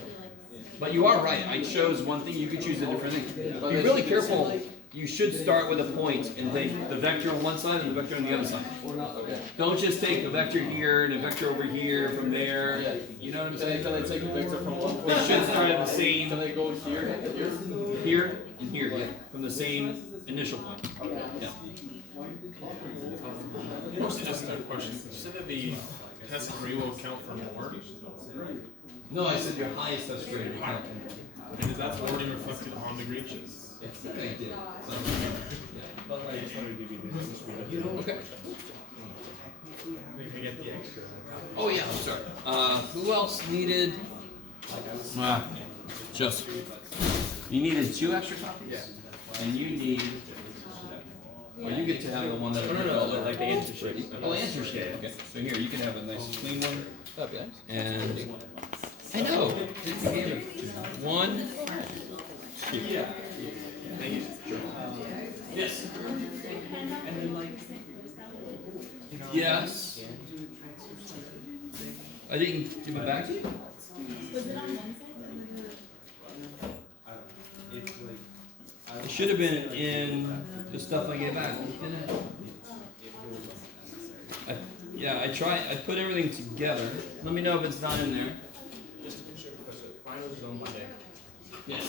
But you are right. I chose one thing. You could choose a different thing. Be really careful. You should start with a point and take the vector on one side and the vector on the other side. Don't just take the vector here and a vector over here from there. Yeah. You know what I'm saying? Can I take the vector from one point? They should start at the same. Can I go here? Here and here, yeah, from the same initial point. Yeah. Mostly just a question. You said that the test degree will count for more, No, I said your highest test grade would count. and is that already reflected on the grade sheet? I think it did. So, I just wanted to give you the okay. we can get the extra. Oh yeah, I'm sorry. Who else needed? Just. You needed 2 extra copies? Yeah. And you need. Well, you get to have the one that. No, like the answer sheet. Oh, answer sheet. Okay. So here, you can have a nice clean one. That'd be nice. And. I know. It's 1, 2. Yes. Yes. I didn't give it back to you? Was it on Wednesday? It should have been in the stuff I gave back. Didn't it? I put everything together. Let me know if it's not in there. Finals is on Monday. Yes.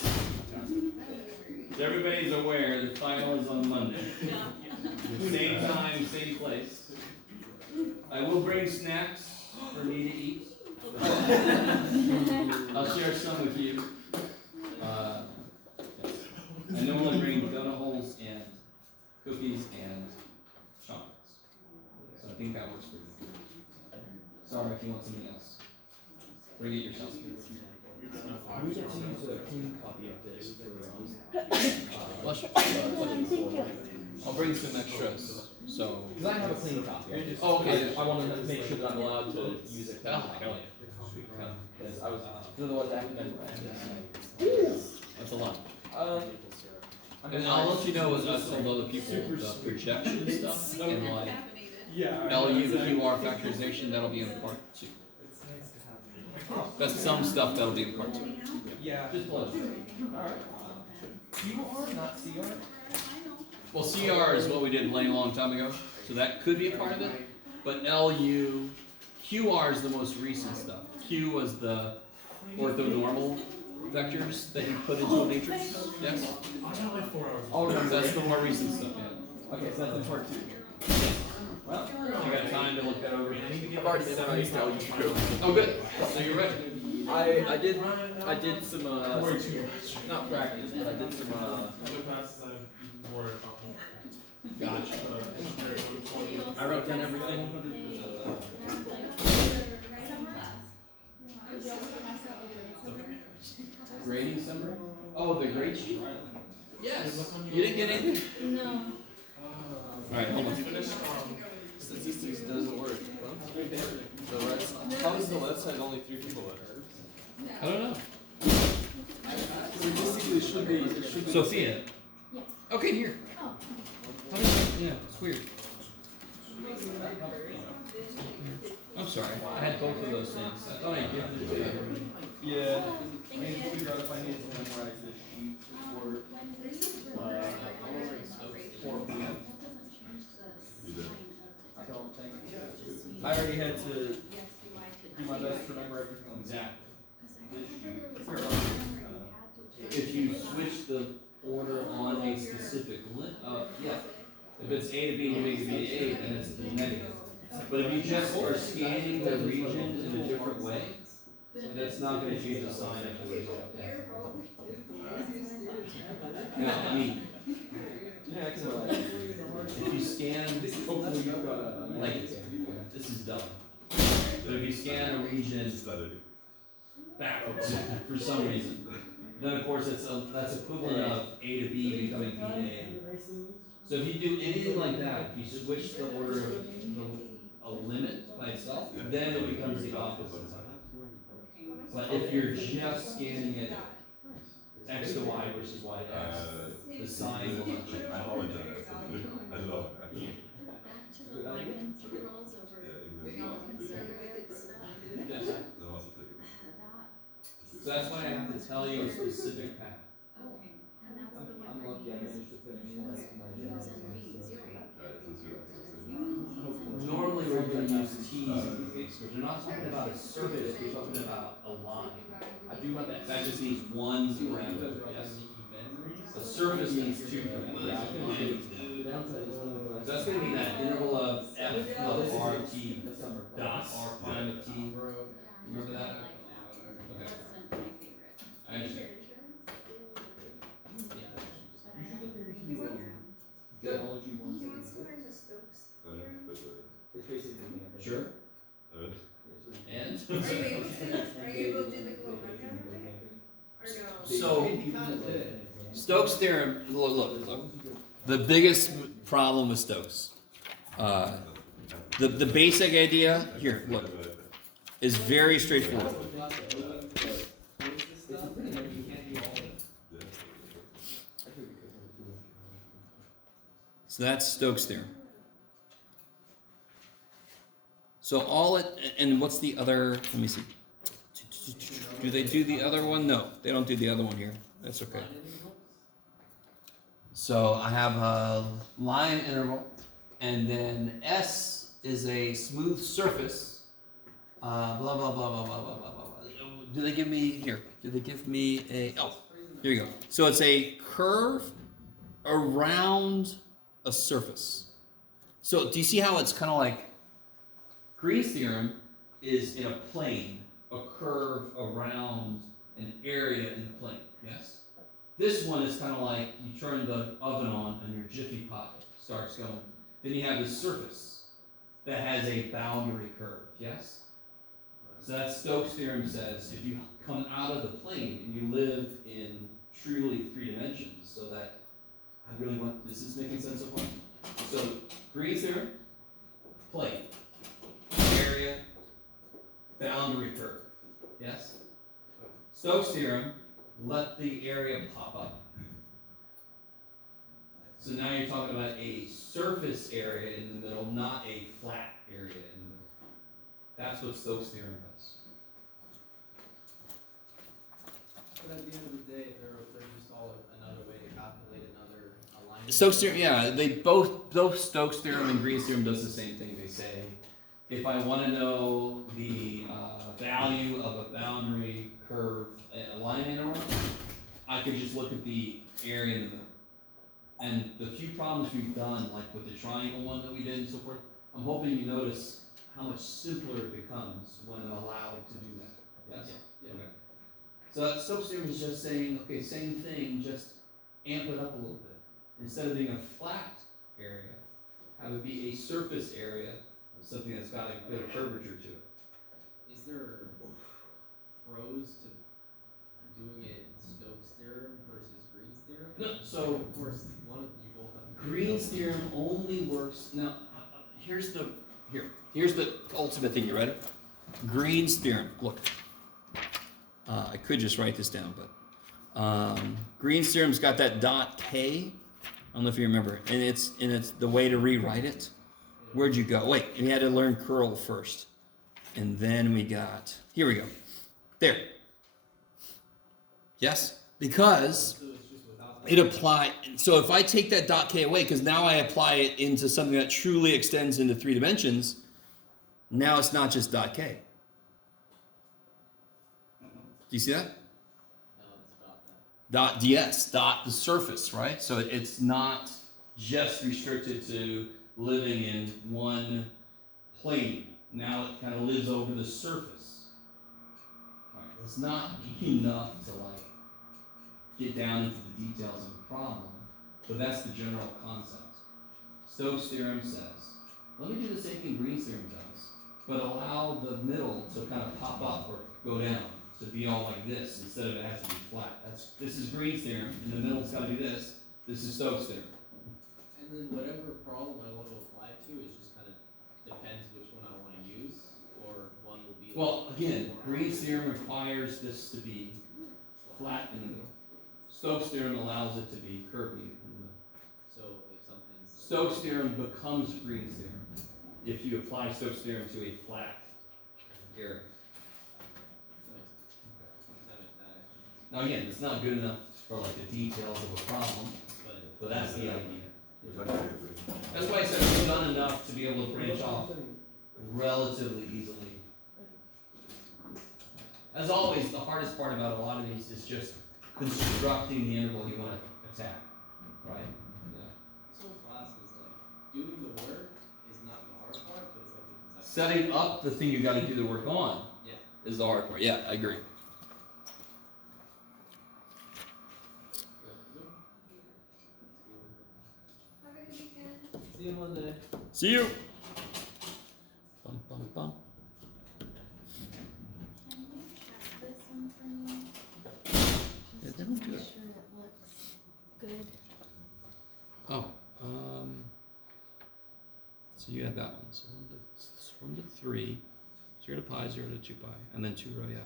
Everybody's aware the final is on Monday. Same time, same place. I will bring snacks for me to eat. I'll share some with you. I normally bring donut holes and cookies and chocolates. So I think that works for you. Sorry if you want something else. Bring it yourself. We get to use a clean copy of this for. Thank you. I'll bring some extras. So. Because I have a clean copy. Oh, okay. I want to make sure that I'm allowed to use it. Oh, hell Because I was, otherwise I have to. That's a lot. I mean, And I'll let you know with some other people, the projection stuff and like Yeah. LUQR factorization, that'll be in part 2. That's some stuff that'll be in part 2. Yeah. Just blood. Alright. QR, not CR? Well, CR is what we did a long time ago, so that could be a part of it. But QR is the most recent stuff. Q was the orthonormal vectors that you put into a matrix. Yes? Oh, no, That's the more recent stuff. Yeah. Okay, so that's in part 2. Well, You got time to look that over? I've already memorized LU. Oh, good. So you're ready. I did some not practice, but I did some Gotcha. I wrote down everything. Grading summary? Oh, the grade sheet? Yes. You didn't get anything? No. Alright, hold on. Statistics doesn't work. How is the website only 3 people there? I don't know. Statistically, should be. Sophia. Yeah. Okay, here. Oh. Yeah, it's weird. I'm sorry. I had both of those things. I thought I gifted it to you. Yeah. Thank you. Figure out if I need to memorize this sheet or. I don't think. I already had to do my best to remember everything on the Exactly. If you switch the order on a specific yeah. If it's A to B and B to B to A, then it's the negative. But if you just are scanning the region in a different way, that's not going to change the sign of the result. No, I mean, Yeah, excellent. if you scan, Hopefully you've got like, this is dumb. But if you scan a region backwards for some reason, then of course that's equivalent of A to B becoming B to A. So if you do anything like that, if you switch the order of a limit by itself, then it becomes the opposite sign. But if you're just scanning it X to Y versus Y to X, the sign will not change. Yes. So that's why I have to tell you a specific path. I'm lucky I managed to finish last Normally we're going to use T's in this case, because we're not talking about a surface, we're talking about a line. I do want that. That just needs one parameter, yes. A surface needs 2 parameters. So that's going to be that interval of f of r of t dot r prime of t. Remember that? Okay. I understand. Sure. And? Are you able to do like a little rundown of it? Or no? So, Stokes' theorem, look. The biggest problem with Stokes, the basic idea, here, look, is very straightforward. So that's Stokes' theorem. So and what's the other, let me see. Do they do the other one? No, they don't do the other one here. That's okay. So I have a line interval, and then S is a smooth surface. Blah, blah, blah, blah, blah, blah, blah, blah, blah. Do they give me, here, do they give me here you go. So it's a curve around a surface. So do you see how it's kind of like, Green's theorem is in a plane, a curve around an area in the plane, yes? This one is kind of like you turn the oven on and your Jiffy Pop starts going. Then you have the surface that has a boundary curve, yes? So that Stokes' theorem says if you come out of the plane and you live in truly 3 dimensions, so that I really want, this is making sense of one? So Green's theorem, plane, area, boundary curve, yes? Stokes' theorem, let the area pop up. So now you're talking about a surface area in the middle, not a flat area in the middle. That's what Stokes' theorem does. But at the end of the day, they're just all another way to calculate another alignment. Stokes' theorem, yeah, they both Stokes' theorem and Green's theorem does the same thing. They say, if I want to know the value of a boundary curve, a line interval, I could just look at the area in the middle. And the few problems we've done, like with the triangle one that we did and so forth, I'm hoping you notice how much simpler it becomes when allowed to do that. Yes? Yeah. Okay. So that Stokes' theorem is just saying, okay, same thing, just amp it up a little bit. Instead of being a flat area, have it be a surface area of something that's got a bit of curvature to it. Is there pros to doing it in Stokes' theorem versus Green's theorem? No, so Of course, one of you both have. Green's theorem only works. Now, here's the ultimate thing. You ready? Green's theorem. Look, I could just write this down, but Green's theorem's got that dot K. I don't know if you remember, and it's the way to rewrite it. Where'd you go? Wait, we had to learn curl first, and then we got here we go. There. Yes, because So it's just without that. it apply. So if I take that dot K away, because now I apply it into something that truly extends into 3 dimensions, now it's not just dot K. Do you see that? No, it's not that. Dot ds, dot the surface, right? So it's not just restricted to living in one plane. Now it kind of lives over the surface. All right, it's not enough to like get down into the details of the problem, but that's the general concept. Stokes' theorem says, let me do the same thing Green's theorem does, but allow the middle to kind of pop up or go down, to be all like this instead of it has to be flat. This is Green's theorem, and the middle's got to be this. This is Stokes' theorem. And then whatever problem I want to apply to, it just kind of depends which one I want to use, or one will be. Well, again, Green's theorem requires this to be flat in the middle. Stokes' theorem allows it to be curvy in the middle. So if something's. Stokes' theorem becomes Green's theorem if you apply Stokes' theorem to a flat area. Now again, it's not good enough for like the details of a problem, but that's the idea. That's why I said we've done enough to be able to branch off relatively easily. As always, the hardest part about a lot of these is just constructing the interval you want to attack, right? Yeah. This whole class is like, doing the work is not the hard part, but it's like the conception. Setting up the thing you got to do the work on Yeah. is the hard part. Yeah, I agree. Have a good weekend. See you Monday. See you. Bum, bum, bum. Can you check this one for me? Yeah, Just they to don't do make it. sure it looks good. Oh, so you have that one. So 1 to 3, 0 to pi, 0 to 2 pi, and then 2 row, yeah.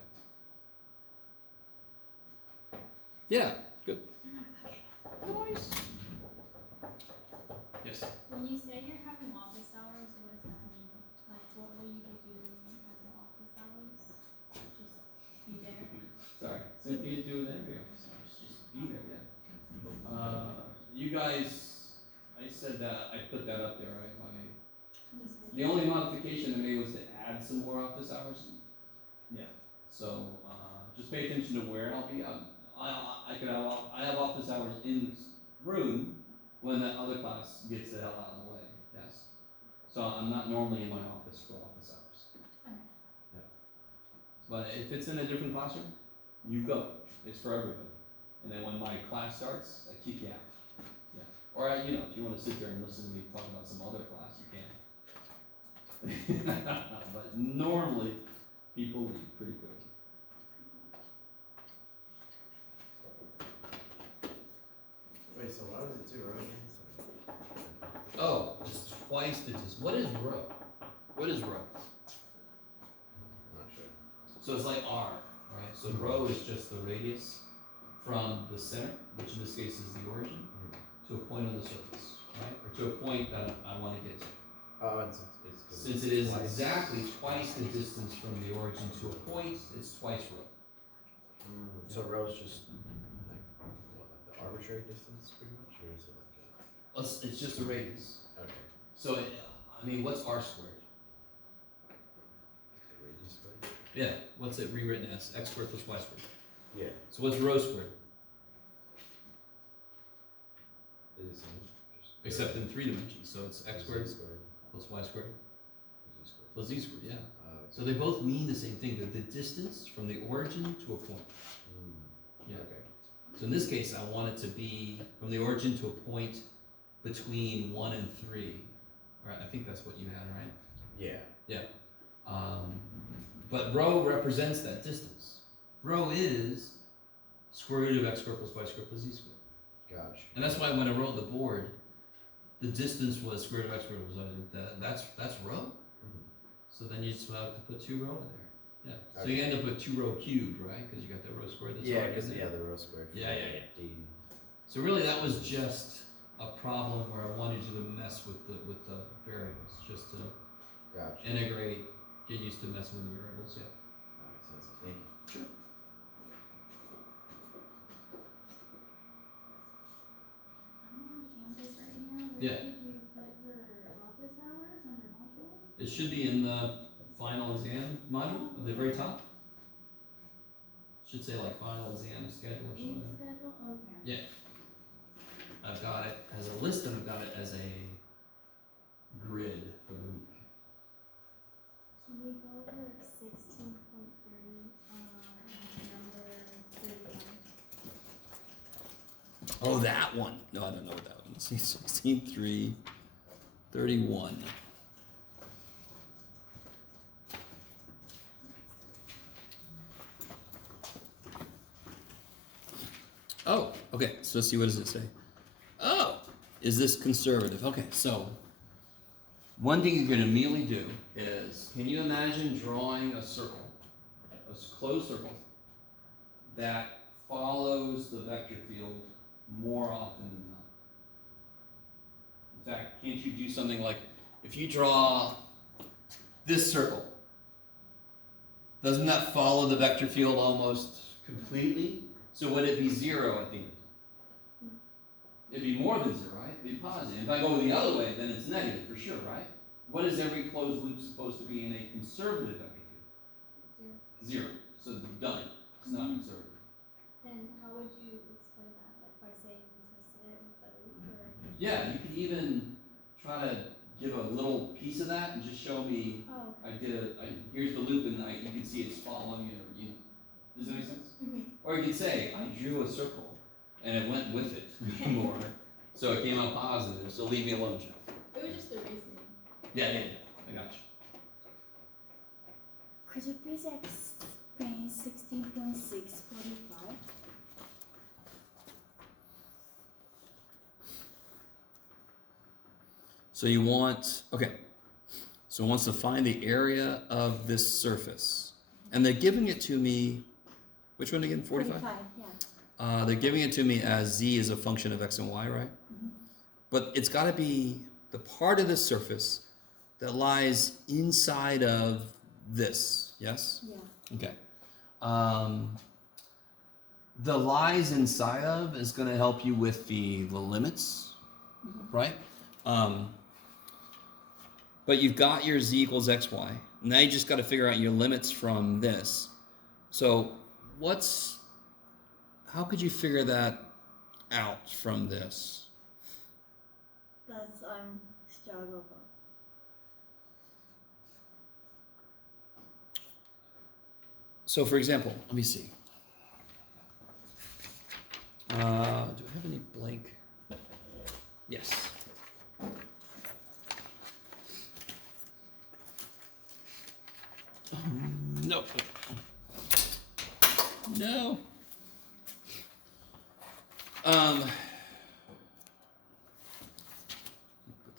Yeah, good. Nice. Yes. When you say you're having office hours, what does that mean? Like, what will you be doing at the office hours? Just be there? Sorry. Same thing you do with every office. Just be there, yeah. You guys, I said that, I put that up there, right? The only modification I made was to add some more office hours. Yeah. So just pay attention to where I'll be. I have office hours in room when that other class gets the hell out of the way. Yes. So I'm not normally in my office for office hours. Okay. Yeah. But if it's in a different classroom, you go. It's for everybody. and then when my class starts, I kick you out. Yeah. Or if you want to sit there and listen to me talk about some other class, you can. But normally, people leave pretty quickly. Wait, so why was it 2 rows? Oh, it's twice the distance. What is rho? What is rho? I'm not sure. So it's like r, right? So rho is just the radius from the center, which in this case is the origin, to a point on the surface, right? Or to a point that I want to get to. Oh, it's Since it is exactly twice the distance from the origin to a point, it's twice rho. So rho is just like what, like the arbitrary distance, pretty much, or is it like It's just a radius. a okay? So, what's r squared? The radius squared? Yeah, what's it rewritten as? X squared plus y squared. Yeah. So what's rho squared? It is the same. Just Except in 3 dimensions, so it's x squared squared. plus y squared Z squared. plus z squared, yeah. Okay. So they both mean the same thing, the distance from the origin to a point. Yeah. Okay. So in this case, I want it to be from the origin to a point between 1 and 3. Right, I think that's what you had, right? Yeah. But rho represents that distance. Rho is square root of x squared plus y squared plus z squared. Gotcha. And that's why when I wrote the board, the distance was square root of x squared plus y squared. That's rho. So then you just have to put 2 rho in there. Yeah. So you end up with 2 rho cubed, right? Because you got the rho squared. That's Yeah, already because in there. the rho squared. Yeah, yeah, yeah. D. So really, that was just a problem where I wanted you to mess with the variables, just to Gotcha. integrate, get used to messing with the variables. Yeah. That makes sense. Thank you. Sure. I'm on campus right now. Where Yeah. did you put your office hours on your module? It should be in the final exam module at the very top. Should say like final exam schedule or Week something. schedule? Okay. Yeah. I've got it as a list and I've got it as a grid for the week. Can we go over 16.3, number 31? Oh, that one. No, I don't know what that one is. 16.3, 31. Oh, okay. So let's see, what does it say? Oh, is this conservative? Okay, so one thing you can immediately do is, can you imagine drawing a circle, a closed circle, that follows the vector field more often than not? In fact, can't you do something like, if you draw this circle, doesn't that follow the vector field almost completely? So would it be 0 at the end? It'd be more than 0, right? It'd be positive. If I go the other way, then it's negative for sure, right? What is every closed loop supposed to be in a conservative vector field? 0. So done. It's not conservative. And how would you explain that? Like by saying tested it with a loop or? Yeah, you could even try to give a little piece of that and just show me. Oh, okay. Here's the loop, and you can see it's following you. Does that make sense? Or you could say, I drew a circle, and it went with it more. So it came out positive, so leave me alone, Joe. It was just the reasoning. Yeah, I got you. Could you please explain 16.645? So you want, okay. So it wants to find the area of this surface. And they're giving it to me, which one again, 45? 45, yeah. They're giving it to me as z is a function of x and y, right? But it's got to be the part of the surface that lies inside of this, yes? Yeah. Okay. The lies inside of is going to help you with the limits, right? But you've got your z equals xy. Now you just got to figure out your limits from this. So how could you figure that out from this? That's struggle. So for example, let me see. No. No. Put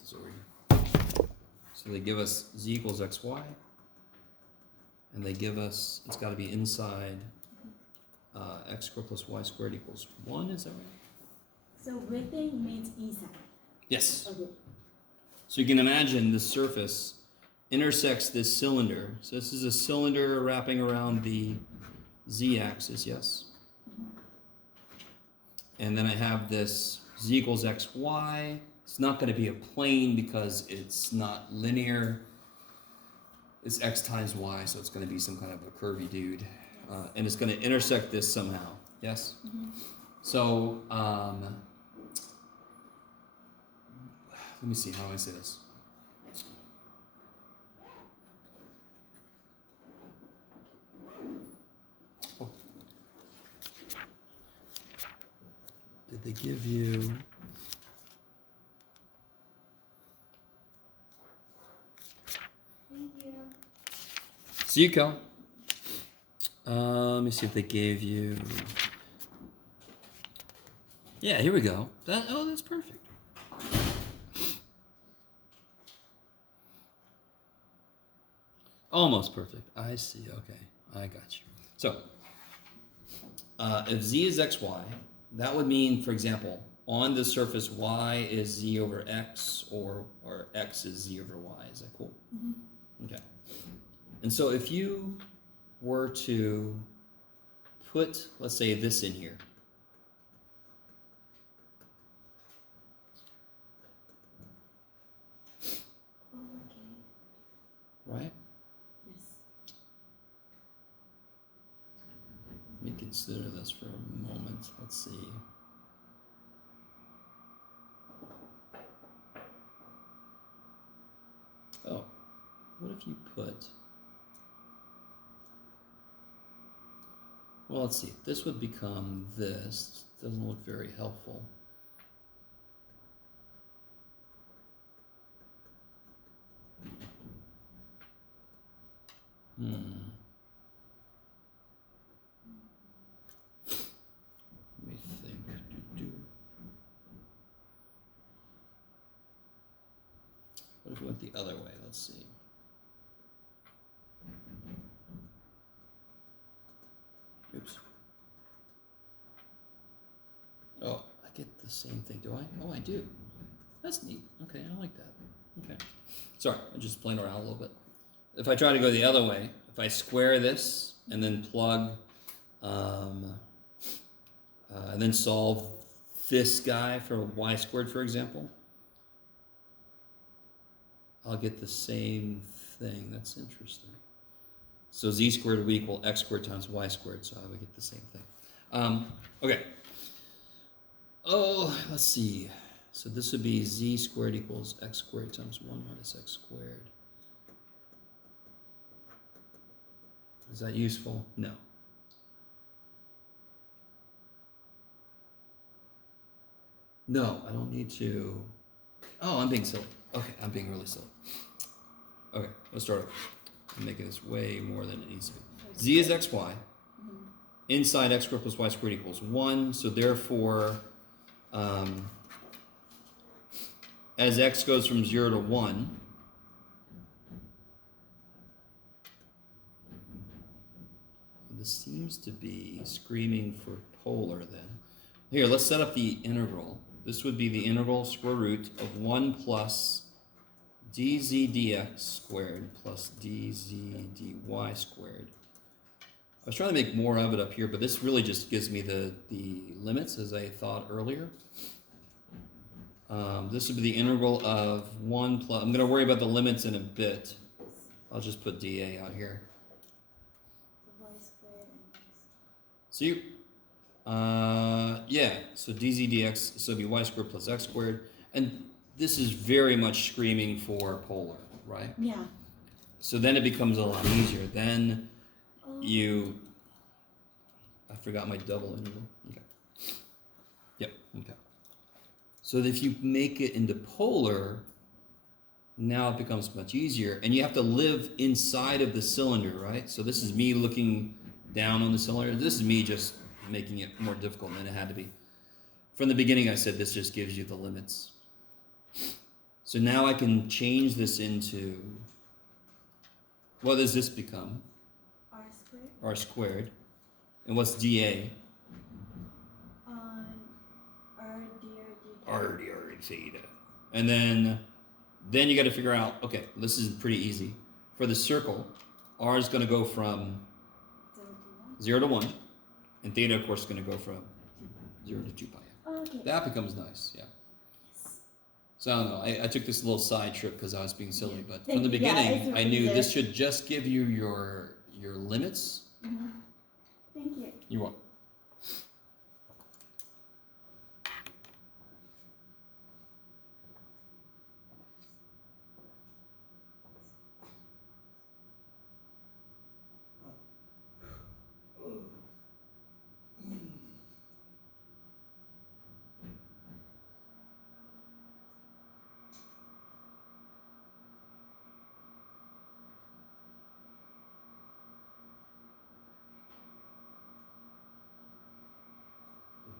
this over here. So they give us z equals xy, and they give us, it's got to be inside x squared plus y squared equals 1, is that right? So within means inside. Yes. Okay. So you can imagine the surface intersects this cylinder. So this is a cylinder wrapping around the z-axis, yes? And then I have this z equals xy. It's not going to be a plane because it's not linear. It's x times y, so it's going to be some kind of a curvy dude. And it's going to intersect this somehow, yes? So, let me see, how do I say this? Oh. Did they give you... Thank you. See you, Cal. Let me see if they gave you... Yeah, here we go. That's perfect. Almost perfect. I see. Okay, I got you. So, if z is xy, that would mean, for example, on the surface y is z over x, or x is z over y. Is that cool? Okay. And so if you were to put, let's say, this in here. Oh, okay. Right? Yes. Let me consider this for a moment. Let's see. Oh, what if you put... Well, let's see. This would become this. Doesn't look very helpful. Let me think. What if we went the other way? Let's see. Oops. Oh, I get the same thing, do I? Oh, I do. That's neat. Okay, I like that. Okay. Sorry, I'm just playing around a little bit. If I try to go the other way, if I square this and then plug, and then solve this guy for y squared, for example, I'll get the same thing. That's interesting. So z squared would equal x squared times y squared, so I would get the same thing. Okay. Oh, let's see. So this would be z squared equals x squared times 1 minus x squared. Is that useful? No. No, I don't need to. Oh, I'm being silly. Okay, I'm being really silly. Okay, let's start over. I'm making this way more than it needs to be. Z is xy. Inside x squared plus y squared equals 1. So therefore, as x goes from 0 to 1, this seems to be screaming for polar then. Here, let's set up the integral. This would be the integral square root of 1 plus dz dx squared plus dz dy squared. I was trying to make more of it up here, but this really just gives me the limits as I thought earlier. This would be the integral of 1 plus, I'm going to worry about the limits in a bit. I'll just put dA out here. So you, yeah, so dz dx, so it'd be y squared plus x squared. And this is very much screaming for polar, right? Yeah. So then it becomes a lot easier. Then I forgot my double integral. Okay. Yep, okay. So if you make it into polar, Now it becomes much easier, and you have to live inside of the cylinder, right? So this is me looking down on the cylinder. This is me just making it more difficult than it had to be. From the beginning, I said this just gives you the limits. So now I can change this into, what does this become? R squared. R squared. And what's dA? R d R theta. And then you got to figure out, okay, this is pretty easy. For the circle, R is going to go from 0 to 1, and theta, of course, is going to go from 0 to 2 pi. Okay. That becomes nice, yeah. So I don't know, I took this little side trip because I was being silly, but from the Yeah, beginning, it's I knew really this should just give you your limits. Thank you. You want.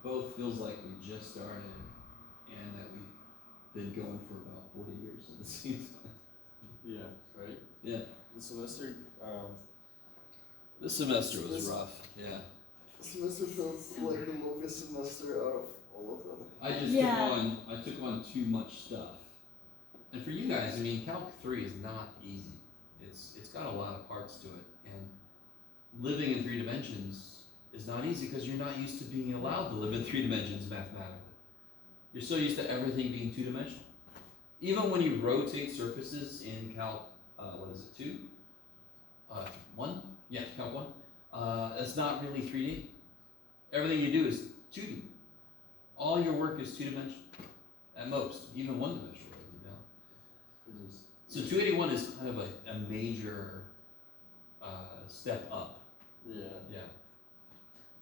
Both feels like we just started and that we've been going for about 40 years at the same time. Yeah, right? Yeah. The semester, This semester was rough. Yeah. Semester feels like the longest semester out of all of them. I took on too much stuff. And for you guys, I mean, Calc 3 is not easy. It's got a lot of parts to it. And living in 3 dimensions is not easy because you're not used to being allowed to live in 3 dimensions mathematically. You're so used to everything being 2-dimensional. Even when you rotate surfaces in Calc, 2? 1? Yeah, Calc 1. It's not really 3D. Everything you do is 2D. All your work is 2-dimensional. At most, even 1-dimensional. So 281 is kind of a major step up. yeah. Yeah.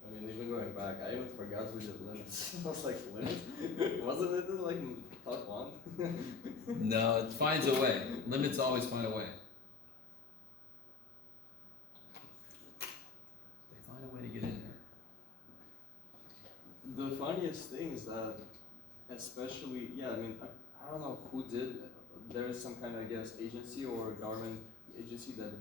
I mean, even going back, I even forgot we did limits. I was like, limits? Wasn't it like Calc 1? No, it finds a way. Limits always find a way. They find a way to get in there. The funniest thing is that, especially, yeah, I mean, I don't know who did, there is some kind of, I guess, agency or government agency that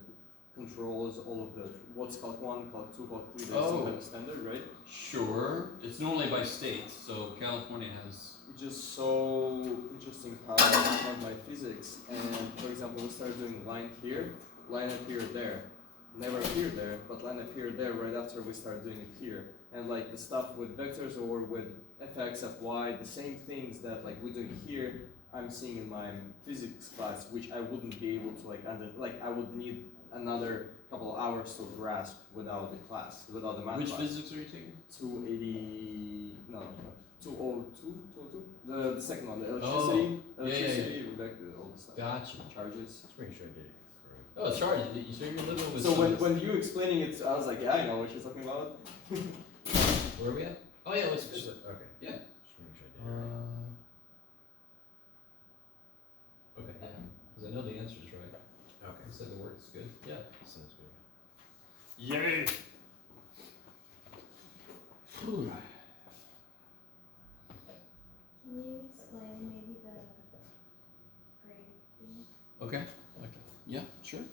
controls all of the, what's Calc 1, Calc 2, Calc 3, there's some kind of standard, right? Sure. It's normally by state, so California has. Just so interesting how I found my physics, and for example, we started doing line here, line appeared there. Never appeared there, but line appeared there right after we started doing it here. And like the stuff with vectors or with fx, fy, the same things that like we're doing here, I'm seeing in my physics class, which I wouldn't be able to I would need another couple of hours to grasp without the class, without the math Which class. physics are you taking? 202? The second one, the Oh, electricity, vector, all the stuff. Gotcha. Charges. Just making sure I did it correct. Oh, it's hard. So you're living with. So when you explaining it, I was like, yeah, I know what she's talking about. Where are we at? Oh yeah, let's. Okay. Yeah. Just making sure I did it right. Okay. Yeah. Because I know the answer is right. Okay. I said the work is good. Yeah. Sounds good. Yay. Can you explain maybe the grade thing? Okay. Yeah. Sure.